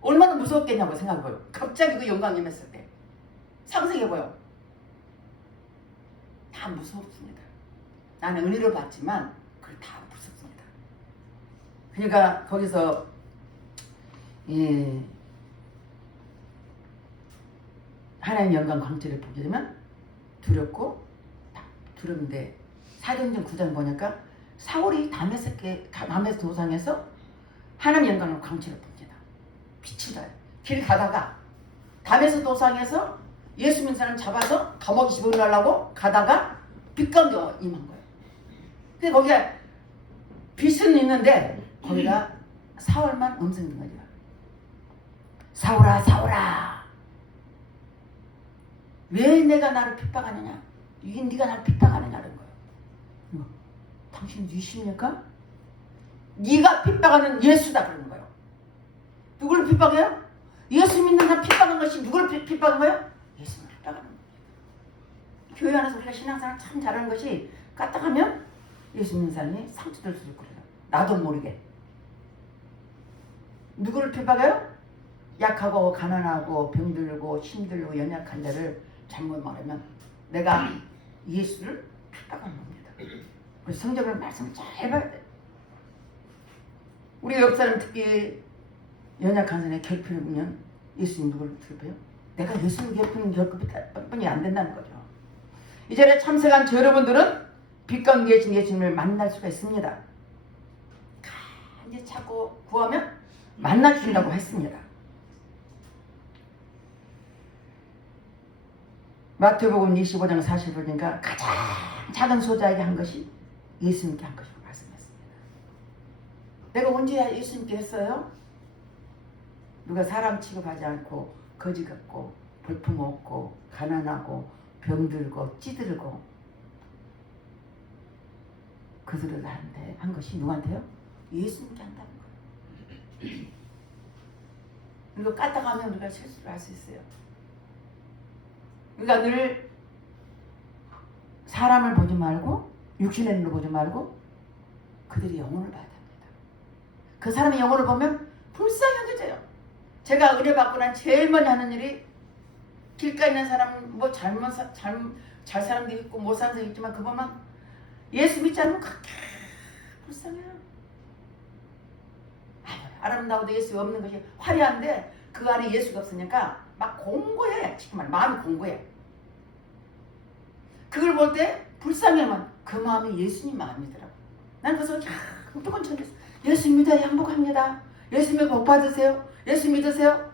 얼마나 무섭겠냐고 생각해봐요. 갑자기 그 영광이 임했을 때 상상해봐요. 다 무섭습니다. 나는 은혜로 받지만 그걸 다 무섭습니다. 그러니까 거기서 하나님 영광 광채를 보게 되면 두렵고 두렵는데 사도행전 9장 보니까 사울이 다메섹 도상에서 하나님 영광 광채를 봅니다. 빛이 나요. 길 가다가 다메섹 도상에서 예수 믿는 사람 잡아서 감옥에 집어넣으려고 가다가 빛감이 임한 거예요. 근데 거기에 빛은 있는데 거기가 사울만 음성이 있는 거죠. 사울아 사울아 왜 내가 나를 핍박하느냐? 이게 네가 나를 핍박하느냐는 거예요. 당신 누구십니까? 네가 핍박하는 예수다 그러는 거예요. 누구를 핍박해요? 예수 믿는 사람 핍박한 것이 누구를 핍박한 거예요? 예수를 핍박하는 거예요. 교회 안에서 우리가 신앙생활 참 잘하는 것이 까딱하면 예수 믿는 사람이 상처될 수 있고 그래요. 나도 모르게. 누구를 핍박해요? 약하고 가난하고 병들고 힘들고 연약한 자를 잘못 말하면 내가 예수를 핍박하는 겁니다. 그래서 성경을 말씀을 잘 봐야 돼. 우리 옆 사람 특히 연약한 사람의 결핍을 보면 예수님 누구를 괴롭혀요? 내가 예수를 괴롭히는 결핍뿐이 안 된다는 거죠. 이 자리에 참석한 저 여러분들은 빛 가운데 계신 예수님을 만날 수가 있습니다. 간절히 찾고 구하면 만나주신다고 했습니다. 마태복음 25장 40절이니까 가장 작은 소자에게 한 것이 예수님께 한 것이라고 말씀했습니다. 내가 언제 예수님께 했어요? 누가 사람 취급하지 않고 거지 같고 볼품 없고 가난하고 병들고 찌들고 그들을 나한테 한 것이 누구한테요? 예수님께 한다는 거예요. 이거 까딱하면 우리가 실수를 할 수 있어요. 그러니까 늘 사람을 보지 말고 육신의 눈으로 보지 말고 그들이 영혼을 봐야 됩니다. 그 사람의 영혼을 보면 불쌍히 여겨져요. 제가 은혜 받고 난 제일 먼저 하는 일이 길가에 있는 사람 뭐 잘 사람도 있고 못 사는 사람도 있지만 그 보면 예수 믿지 않으면 그렇게 불쌍해요. 아름다워도 예수 없는 것이 화려한데 그 안에 예수가 없으니까 막 공고해. 정말 마음이 공고해. 그걸 볼 때 불쌍해만 그 마음이 예수님 마음이더라고. 난 그래서 무조건 전했어. 예수 믿어야 행복합니다. 예수 믿어 복 받으세요. 예수 믿으세요.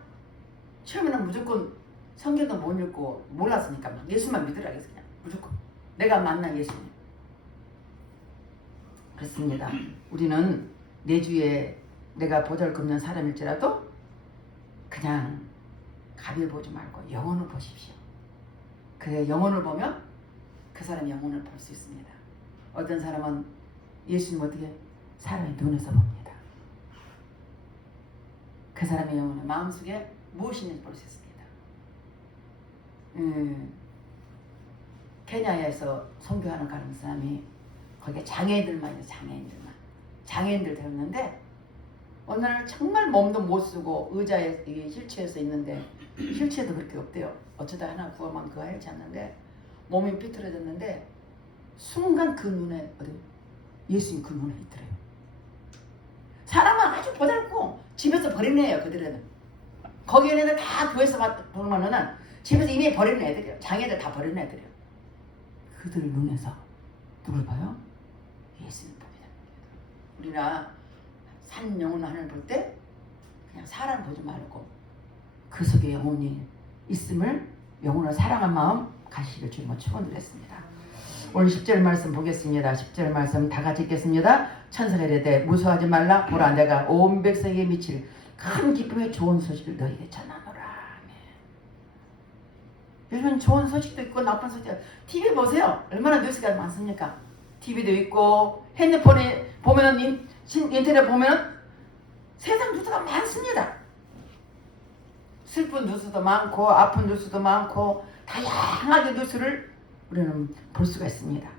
처음에는 무조건 성경도 못 읽고 몰랐으니까 막 예수만 믿으라 해서 그냥 무조건 내가 만난 예수님. 그렇습니다. 우리는 내 주에 내가 보잘것없는 사람일지라도 그냥 가벼 보지 말고 영혼을 보십시오. 그래 영혼을 보면 그 사람의 영혼을 볼 수 있습니다. 어떤 사람은 예수님 어떻게 사람의 눈에서 봅니다. 그 사람의 영혼은 마음속에 무엇이 있는지 볼 수 있습니다. 케냐에서 선교하는 가는 사람이 거기에 장애인들만 있어요. 장애인들 데렸는데 어느 날 정말 몸도 못 쓰고 의자에 휠체어에서 있는데 휠체어도 그렇게 없대요. 어쩌다 하나 구하면 그거 하지 않는데 몸이 삐뚤어졌는데 순간 그 눈에 예수님 그 눈에 있더래요. 사람은 아주 보잘고 집에서 버린 애예요. 그들은 거기에는 다 교회에서 보면은 집에서 이미 버리는 애들이에요. 장애들 다 버리는 애들이에요. 그들 눈에서 누굴 봐요? 예수님 보게 됩니다. 우리나 산 영혼 하늘 볼 때 그냥 사람 보지 말고 그 속에 영혼이 있음을 영혼을 사랑한 마음 가시기를 주님은 축원드렸습니다. 오늘 10절 말씀 보겠습니다. 10절 말씀 다 같이 읽겠습니다. 천사가 이르되 무서워하지 말라. 보라 내가 온 백성에게 미칠 큰 기쁨의 좋은 소식을 너희에게 전하노라. 요즘은 좋은 소식도 있고 나쁜 소식도 TV 보세요. 얼마나 뉴스가 많습니까? TV도 있고 핸드폰에 보면은 인터넷 보면은 세상 뉴스가 많습니다. 슬픈 뉴스도 많고 아픈 뉴스도 많고 다양하게 뉴스를 우리는 볼 수가 있습니다.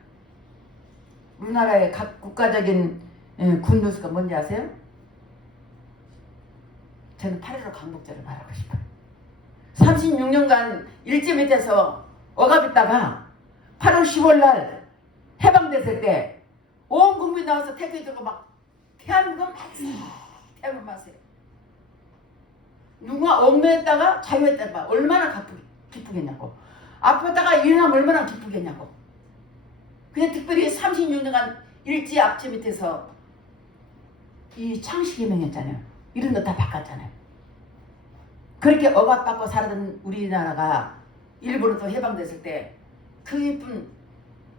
우리나라의 각 국가적인 군 뉴스가 뭔지 아세요? 저는 8.15 광복절을 말하고 싶어요. 36년간 일제 밑에서 억압했다가 8월 10월 날 해방됐을 때 온 국민이 나와서 태극기 들고 막 대한민국 만세! 대한민국 만세! 누가 옥매했다가 자유했다가 얼마나 기쁘겠냐고. 아팠다가 일어나면 얼마나 기쁘겠냐고. 근데 특별히 36년간 일제 압제 밑에서 이 창씨개명했잖아요. 이런 거 다 바꿨잖아요. 그렇게 억압받고 살았던 우리나라가 일본으로 또 해방됐을 때 그 예쁜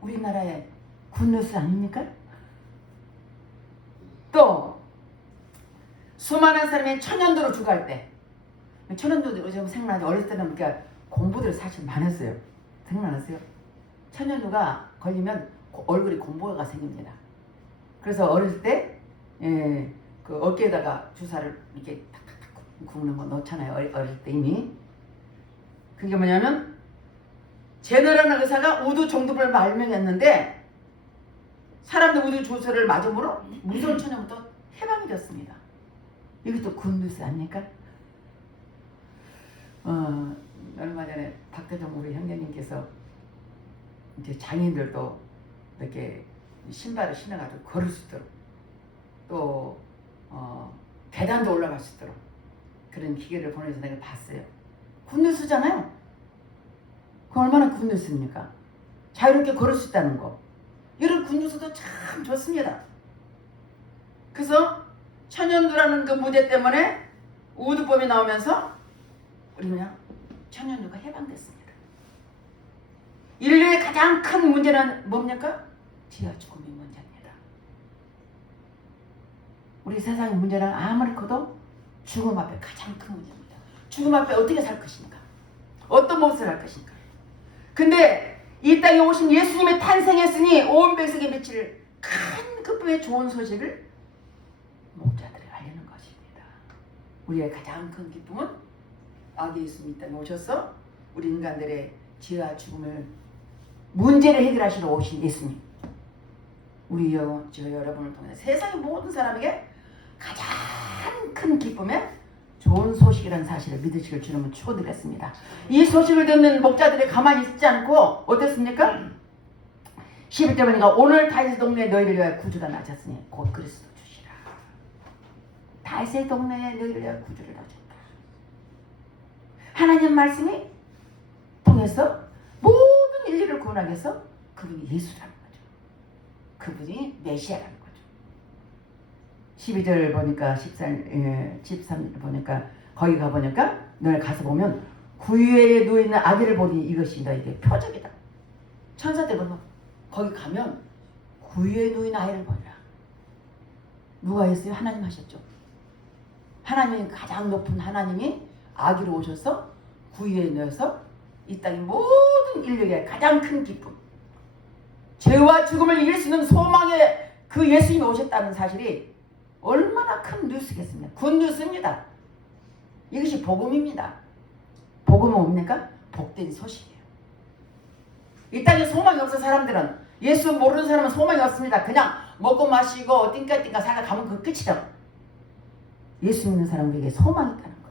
우리나라의 굿뉴스 아닙니까? 또 수많은 사람이 천연두로 죽어갈 때 천연두도 좀 생각나죠. 어렸을 때는 그러니까 공부들 사실 많았어요. 생각나세요? 천연두가 걸리면 얼굴에 공보가 생깁니다. 그래서 어렸을 때 그 어깨에다가 주사를 이렇게 탁탁탁 굽는 거 넣잖아요. 어릴 때 이미. 그게 뭐냐면 제너라는 의사가 우두 정도를 발명했는데 사람들 우두 주사를 맞음으로 무서운 천연부터 해방이 됐습니다. 이것도 굿뉴스 아닙니까? 얼마 전에 박대정 우리 형제님께서 이제 장인들도 이렇게 신발을 신어가지고 걸을 수 있도록 또 계단도 올라갈 수 있도록 그런 기계를 보내서 내가 봤어요. 굿뉴스잖아요. 그 얼마나 굿뉴스입니까? 자유롭게 걸을 수 있다는 거. 이런 굿뉴스도 참 좋습니다. 그래서 천연두라는 그 문제 때문에 우두법이 나오면서 우리 그냥 천연두가 해방됐습니다. 인류의 가장 큰 문제는 뭡니까? 지하 죽음의 문제입니다. 우리 세상의 문제는 아무리 커도 죽음 앞에 가장 큰 문제입니다. 죽음 앞에 어떻게 살 것인가? 어떤 모습을 할 것인가? 근데 이 땅에 오신 예수님의 탄생했으니 온 백성에 미칠 큰 기쁨의 좋은 소식을 목자들에게 알리는 것입니다. 우리의 가장 큰 기쁨은 아기 예수님이 이 땅에 오셔서 우리 인간들의 죄와 죽음을 문제를 해결하시러 오신 예수님. 우리요, 저 여러분을 통해 세상의 모든 사람에게 가장 큰 기쁨의 좋은 소식이라는 사실을 믿으시길 주님은 축원드렸습니다. 이 소식을 듣는 목자들이 가만히 있지 않고 어땠습니까? 11절 보니까 오늘 다윗의 동네에 너희를 위하여 구주가 나셨으니 곧 그리스도 주시라. 다윗의 동네에 너희를 위하여 구주를 나셨다. 하나님 말씀이 통해서 모든 인류를 구원하기 위해서 그분이 예수라는 거죠. 그분이 메시아라는 거죠. 12절 보니까 13절 보니까 거기 가보니까 너희 가서 보면 구유에 누워있는 아기를 보니 이것이 너에게 표적이다. 천사들 보면 거기 가면 구유에 누워있는 아이를 보리라. 누가 했어요? 하나님 하셨죠. 하나님이 가장 높은 하나님이 아기로 오셔서 구유에 누워서 이 땅의 모든 인류의 가장 큰 기쁨, 죄와 죽음을 이길 수 있는 소망의 그 예수님이 오셨다는 사실이 얼마나 큰 뉴스겠습니까? 굿뉴스입니다. 이것이 복음입니다. 복음은 뭡니까? 복된 소식이에요. 이 땅에 소망이 없어 사람들은 예수 모르는 사람은 소망이 없습니다. 그냥 먹고 마시고 띵까띵까 살아가면 그 끝이죠. 예수 믿는 사람에게 소망이 있다는 거.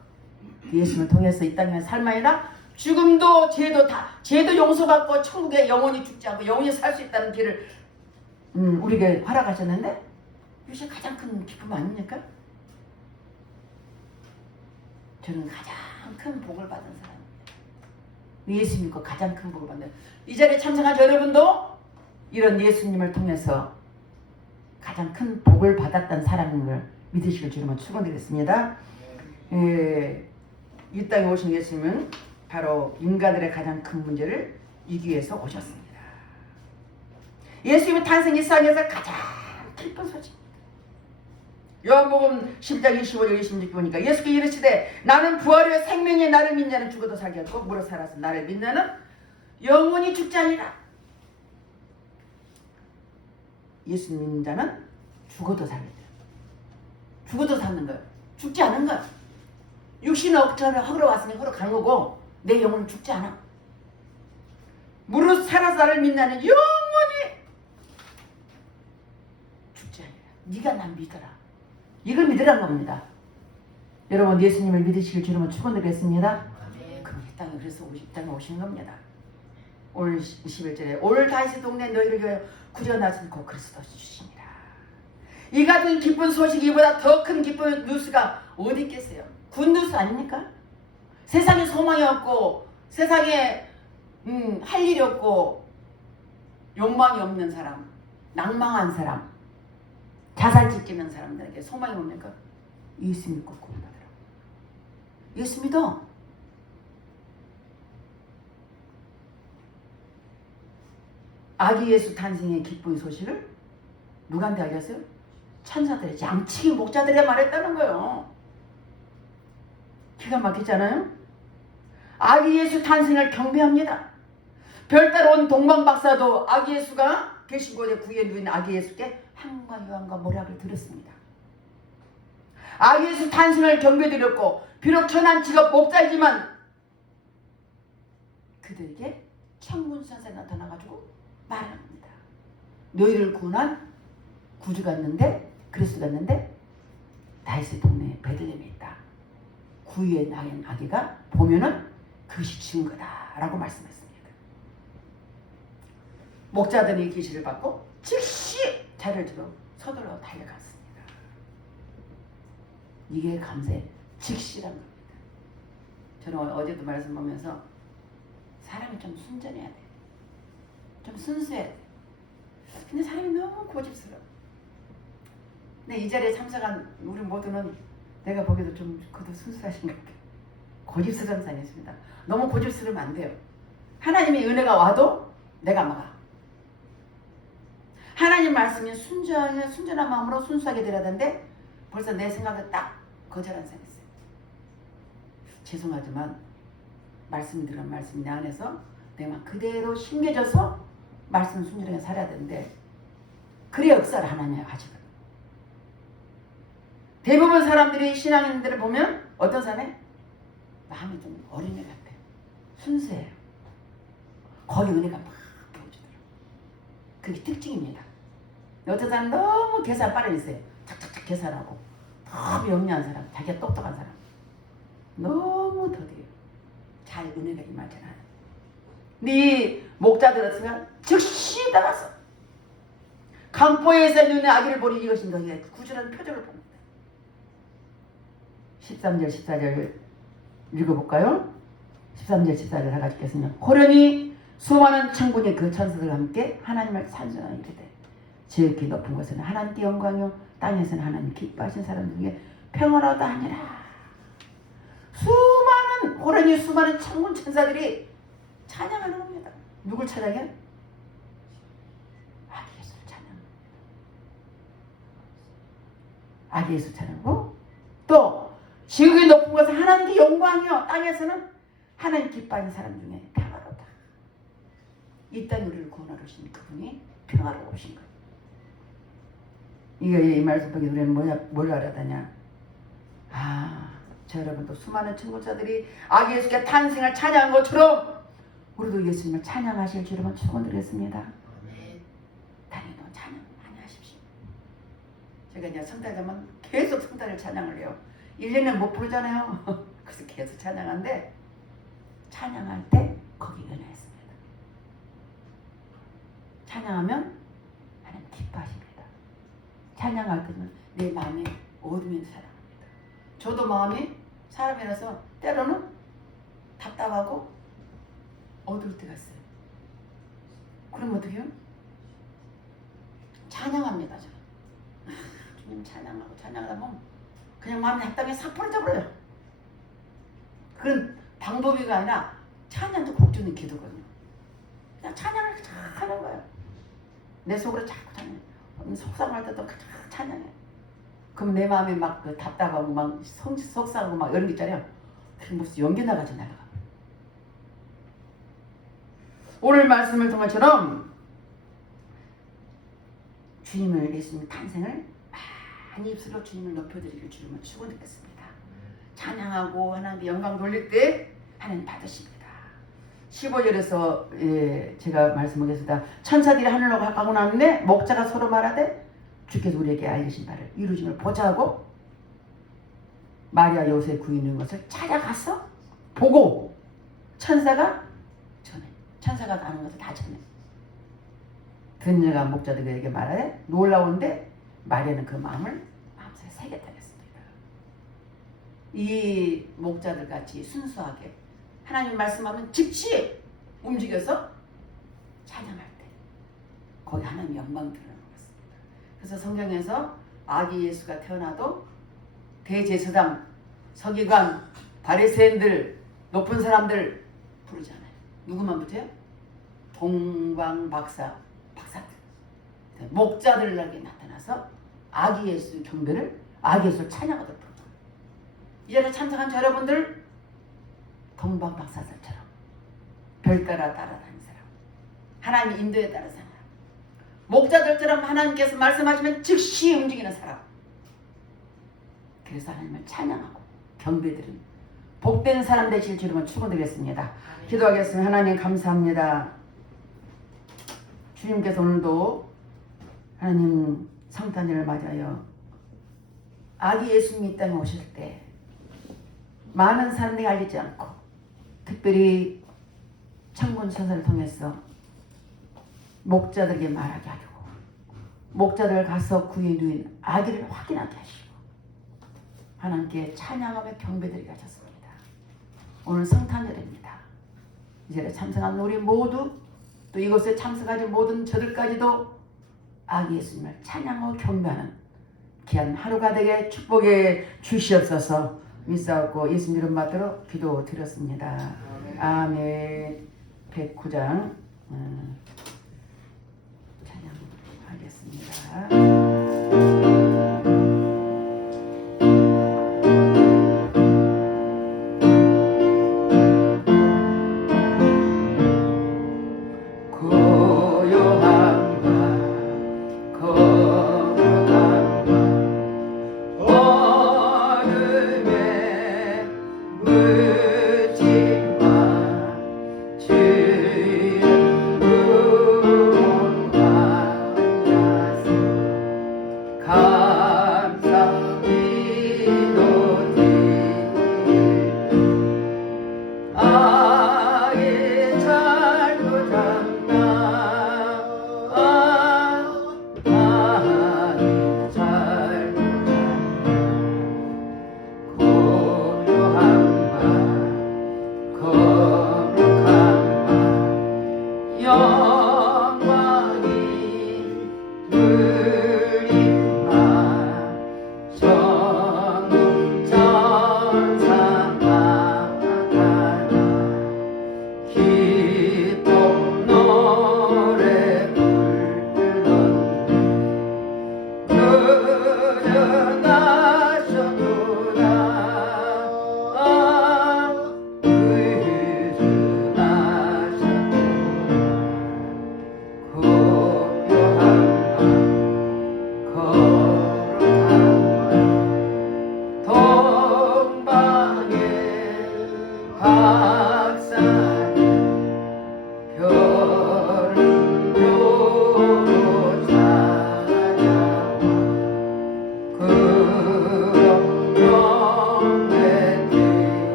예수님을 통해서 이 땅에 삶 아니라 죽음도 죄도 용서받고 천국에 영원히 죽지 않고 영원히 살 수 있다는 길을 우리에게 허락하셨는데 이것이 가장 큰 기쁨 아닙니까? 저는 가장 큰 복을 받은 사람입니다. 예수 믿고 가장 큰 복을 받는, 이 자리에 참석한 여러분도 이런 예수님을 통해서 가장 큰 복을 받았던 사람인 걸 믿으시길 주님은 축원드리겠습니다. 이 땅에 오신 예수님은 바로 인간들의 가장 큰 문제를 이기기 위해서 오셨습니다. 예수님의 탄생이 세상에서 가장 기쁜 소식입니다. 요한복음 10장 25절 26절 보니까 예수께 이르시되 나는 부활의 생명이 나를 믿는 자는 죽어도 살게 하고 무릇 살아서 나를 믿는 자는 영원히 죽지 아니라. 예수 믿는 자는 죽어도 살게 돼요. 죽어도 사는 거예요. 죽지 않은 거예요. 육신의 억처를 하러 왔으니 하러 간 거고 내 영혼은 죽지 않아. 무릇 살아서 나를 믿는 자는 영원히 죽지 아니라. 네가 난 믿어라. 이걸 믿으란 겁니다. 여러분 예수님을 믿으시길 주님은 축원드리겠습니다. 그럼 이 땅에 그래서 이 땅에 오신 겁니다. 오늘 21절에 올 다시 동네 너희를 위하여 구려 나신 곧 그리스도 주십니다. 이 같은 기쁜 소식이 보다 더 큰 기쁜 뉴스가 어디 있겠어요? 굿 뉴스 아닙니까? 세상에 소망이 없고 세상에 할 일이 없고 욕망이 없는 사람, 낭망한 사람, 자살 짓기는 사람들에게 소망이 뭡니까? 예수 믿고 구원받으라고. 예수 믿어. 아기 예수 탄생의 기쁜 소식을 누구한테 알렸어요? 천사들이, 양치기 목자들이 말했다는 거예요. 기가 막히잖아요. 아기 예수 탄생을 경배합니다. 별따라 온 동방박사도 아기 예수가 계신 곳에 구에 누인 아기 예수께 한과 요한과 모략을 들었습니다. 아기 예수 탄생을 경배드렸고 비록 천한 직업 목자이지만 그들에게 천군 선생이 나타나가지고 말을 합니다. 너희를 구원한 구주가 있는데, 그리스도가 있는데 다윗의 동네에 베들레헴에 있다. 구유에 낳은 아기가 보면은 그것이 증거다라고 말씀했습니다. 목자들이 계시를 받고 즉시 자리를 들어 서둘러 달려갔습니다. 이게 감사의 즉시란 겁니다. 저는 어제도 말씀 보면서 사람이 좀 순전해야 돼. 좀 순수해야 돼. 근데 사람이 너무 고집스러워. 근데 이 자리에 참석한 우리 모두는 내가 보기에도 좀 그도 순수하신 것 같아요. 고집스러운 사람이 있습니다. 너무 고집스러우면 안 돼요. 하나님의 은혜가 와도 내가 막아. 하나님 말씀이 순전한 마음으로 순수하게 드려야 되는데 벌써 내 생각에 딱 거절한 사람이 있어요. 죄송하지만 말씀이 들은 말씀이 내 안에서 내가 그대로 심겨져서 말씀 순전하게 살아야 되는데 그래야 역사를 하나님이 하시거든. 대부분 사람들이 신앙인들을 보면 어떤 사람이 마음이 좀 어린애 같아. 순수해요. 거기 은혜가 막 부어지더라고요. 그게 특징입니다. 어떤 사람 너무 계산 빠르게 있어요. 착착착 계산하고 너무 영리한 사람, 자기가 똑똑한 사람 너무 더뎌요. 잘 은혜가 임하지 않아요. 근데 이 목자들 어떻게 즉시 나가서 강포에서 있는 아기를 보니 이것이 너희의 구주라는 표적을 봅니다. 13절 14절 읽어볼까요? 13절 14절 다 같이 읽겠습니다. 호련히 수많은 천군이 그 천사들과 함께 하나님을 찬송하니 이르되 지극히 높은 곳에는 하나님께 영광이요 땅에서는 하나님 기뻐하신 사람 중에 평화로다 하니라. 호련히 수많은 천군 천사들이 찬양하는 겁니다. 누굴 찬양해? 아기 예수를 찬양합니다. 아기 예수 찬양하고 또 지극히 높은 곳에 하나님께 영광이요 땅에서는 하나님 기뻐하는 사람 중에 평화로다. 이 땅에 우리를 구원하러 오신 그분이 평화로우신 거예요. 이 말씀 보기 우리는 뭘 알아야 되냐? 저 여러분도 수많은 천군자들이 아기 예수께 탄생을 찬양한 것처럼 우리도 예수님을 찬양하실 줄만 축원드리겠습니다. 다니도 찬양 많이 하십시오. 제가 이제 성탄하면 계속 성탄을 찬양을 해요. 1년에 못 부르잖아요. 그래서 계속 찬양하는데 찬양할 때 거기 은혜가 있습니다. 찬양하면 하나님 기뻐하십니다. 찬양할 때는 내 마음이 어둠인 사람입니다. 저도 마음이 사람이라서 때로는 답답하고 어두울 때가 있어요. 그럼 어떻게 해요? 찬양합니다. 저는 주님 찬양하고 찬양하다 보면 그냥 마음이 답답해 싹 풀어져 버려요. 그런 방법이가 아니라 찬양도 곡주는 기도거든요. 그냥 찬양을 잘 하는 거예요. 내 속으로 자꾸 찬양해. 속상할 때도 찬양해. 그럼 내 마음이 막 그 답답하고 막 속상하고 막 이런 게 있잖아요. 그게 무슨 연기 나가지 날아가. 오늘 말씀을 통한 것처럼 주님을 예수님 탄생을 많이 입술로 주님을 높여드리길 주님을 축원드리겠습니다. 찬양하고 하나님께 영광 돌릴 때 하나님 받으십니다. 15절에서 제가 말씀하겠습니다. 천사들이 하늘로 가고 나는데 목자가 서로 말하되 주께서 우리에게 알리신 바를 이루심을 보자 하고 마리아 요셉 구인인 것을 찾아가서 보고 천사가 전해. 천사가 아는 것을 다 전해. 듣느가 목자들에게 말하되 놀라운데 마리아는 그 마음을 마음속에 새겼다 했습니다. 이 목자들 같이 순수하게 하나님 말씀하면 즉시 움직여서 찬양할 때 거기 하나님 영광 드러나는 것 같습니다. 그래서 성경에서 아기 예수가 태어나도 대제사장, 서기관, 바리새인들, 높은 사람들 부르지 않아요. 누구만 부르죠? 동방박사들, 목자들에게 나타나서 아기 예수 경배를, 아기 예수 찬양하도록 부르는 거예요. 이 자리에 참석한 여러분들 동방박사들처럼 별 따라 따라다니는 사람, 하나님 인도에 따라 사는 사람, 목자들처럼 하나님께서 말씀하시면 즉시 움직이는 사람. 그래서 하나님을 찬양하고 경배드리는 복된 사람 되실 주님을 축원드리겠습니다. 기도하겠습니다. 하나님 감사합니다. 주님께서 오늘도 하나님 성탄절을 맞아요. 아기 예수님이 이 땅에 오실 때 많은 사람들이 알리지 않고 특별히 창문 서사를 통해서 목자들에게 말하게 하고 목자들 가서 구에 누인 아기를 확인하게 하시고 하나님께 찬양하며 경배드리게 하셨습니다. 오늘 성탄절입니다. 이 자리에 참석한 우리 모두 또 이곳에 참석하지 모든 저들까지도 아기 예수님을 찬양하고 경배하는 귀한 하루가 되게 축복해 주시옵소서. 믿사옵고 예수님 이름 받들어 기도드렸습니다. 아멘. 109장 찬양하겠습니다.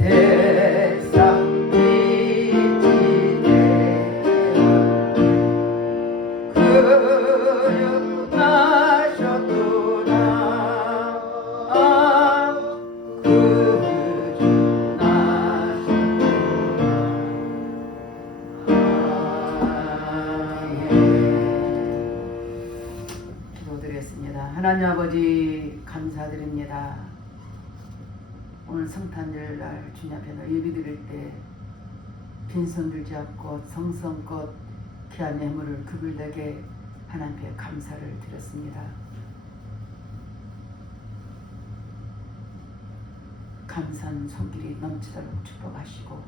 세상 빛이 되어 거듭나셨도다. 기도드렸습니다. 하나님 아버지 감사드립니다. 오늘 성탄절 날 주님 앞에 예배드릴 때 빈손 들지 않고 성성껏 귀한 예물을 그불되게 하나님께 감사를 드렸습니다. 감사한 손길이 넘치도록 축복하시고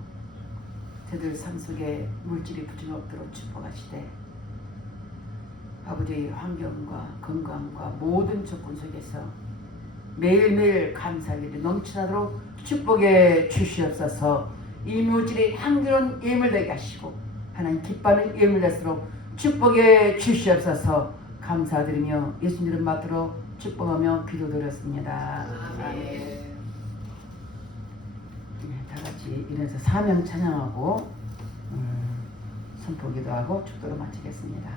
저들 삶 속에 물질이 부족없도록 축복하시되 아버지의 환경과 건강과 모든 조건 속에서 매일매일 감사하기를 넘치도록 축복해 주시옵소서. 이 물질이 향기로운 예물되게 하시고 하나님 기뻐하는 예물될수록 축복해 주시옵소서. 감사드리며 예수님 이름 받들어 축복하며 기도드렸습니다. 아멘. 다같이 이래서 사명 찬양하고 선포기도 하고 축도로 마치겠습니다.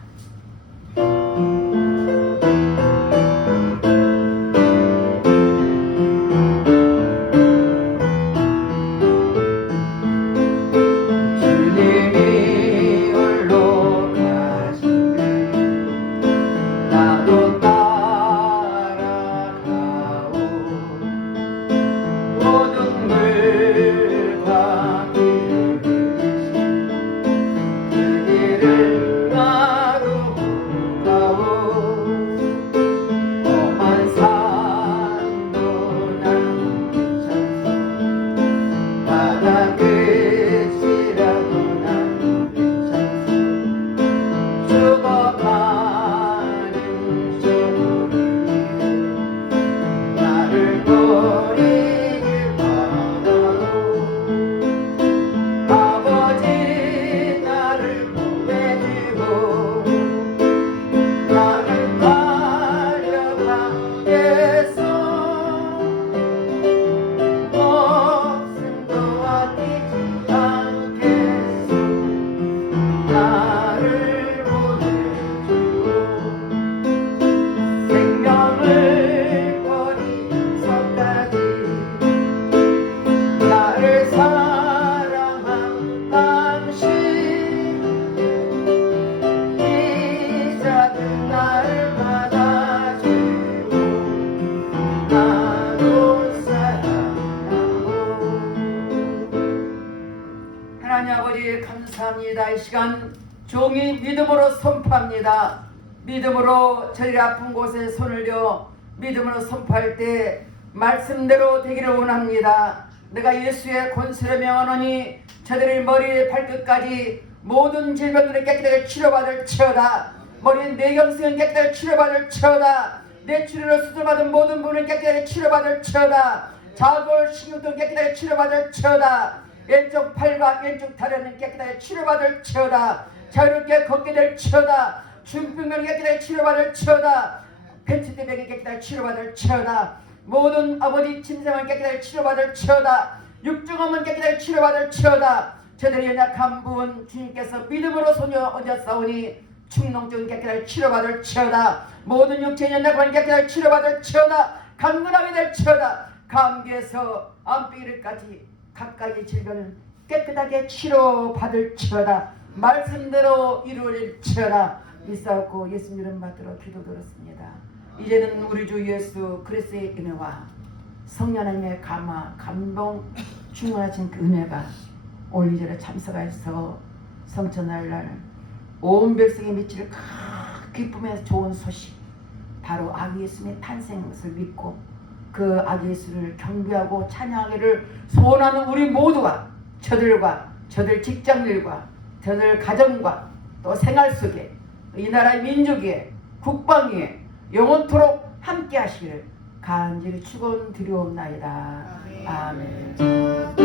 주님이 홀로 가시니 나도 따라가오. 모든 물과 길을 그 길을 나도 가오. 험한 산도 난 괜찮소. 바다 끝이라도 난 괜찮소. 죽어가는 저들을 나를 버리길 바라오. 아버지 나를 구해주고 나를 달려가겠소. 목숨도 아끼지 않겠소. 나를 보내주고 생명을 버리면서까지 나를 사랑한 당신 이 작은 나를 받아주고 나도 사랑하고. 하나님 아버지 감사합니다. 이 시간 종이 믿음으로 선포합니다. 믿음으로 저희 아픈 곳에 손을 대어 믿음으로 선포할 때 말씀대로 되기를 원합니다. 내가 예수의 권세를 명하노니 저들의 머리 발끝까지 모든 질병들을 깨끗하게 치료받을 처다. 머리 뇌경색은 깨끗하게 치료받을 처다. 뇌출혈로 수술받은 모든 분을 깨끗하게 치료받을 처다. 자골 신경도 깨끗하게 치료받을 처다. 왼쪽 팔과 왼쪽 다리는 깨끗하게 치료받을 처다. 자유롭게 걷게 될 처다. 중풍병이 깨끗하게 치료받을 처다. 펜치대병이 깨끗하게 치료받을 처다. 모든 아버지 침생을 깨끗하게 치료받을 처다. 육중암은 깨끗하게 치료받을 처다. 저들의 연약한 부분 주님께서 믿음으로 손을 얹었사오니 충농증은 깨끗하게 치료받을 처다. 모든 육체 연약한 깨끗하게 치료받을 처다. 강건하게 될 처다. 감기에서 암비를까지 각각의 질병은 깨끗하게 치료받을 처다. 말씀대로 이루어질 처다. 믿사옵고 예수님 이름 받들어 기도드렸습니다. 이제는 우리 주 예수 그리스도의 은혜와 성령 하나님의 감동 충만하신 그 은혜가 오늘 이 자리에 참석하여서 성천날 온 백성의 미치를 기쁨의 좋은 소식, 바로 아기 예수님의 탄생인 것을 믿고 그 아기 예수를 경배하고 찬양하기를 소원하는 우리 모두가 저들과 저들 직장일과 저들 가정과 또 생활 속에 이 나라의 민족의 국방 위에 영원토록 함께 하시기를 간절히 축원드리옵나이다. 아멘.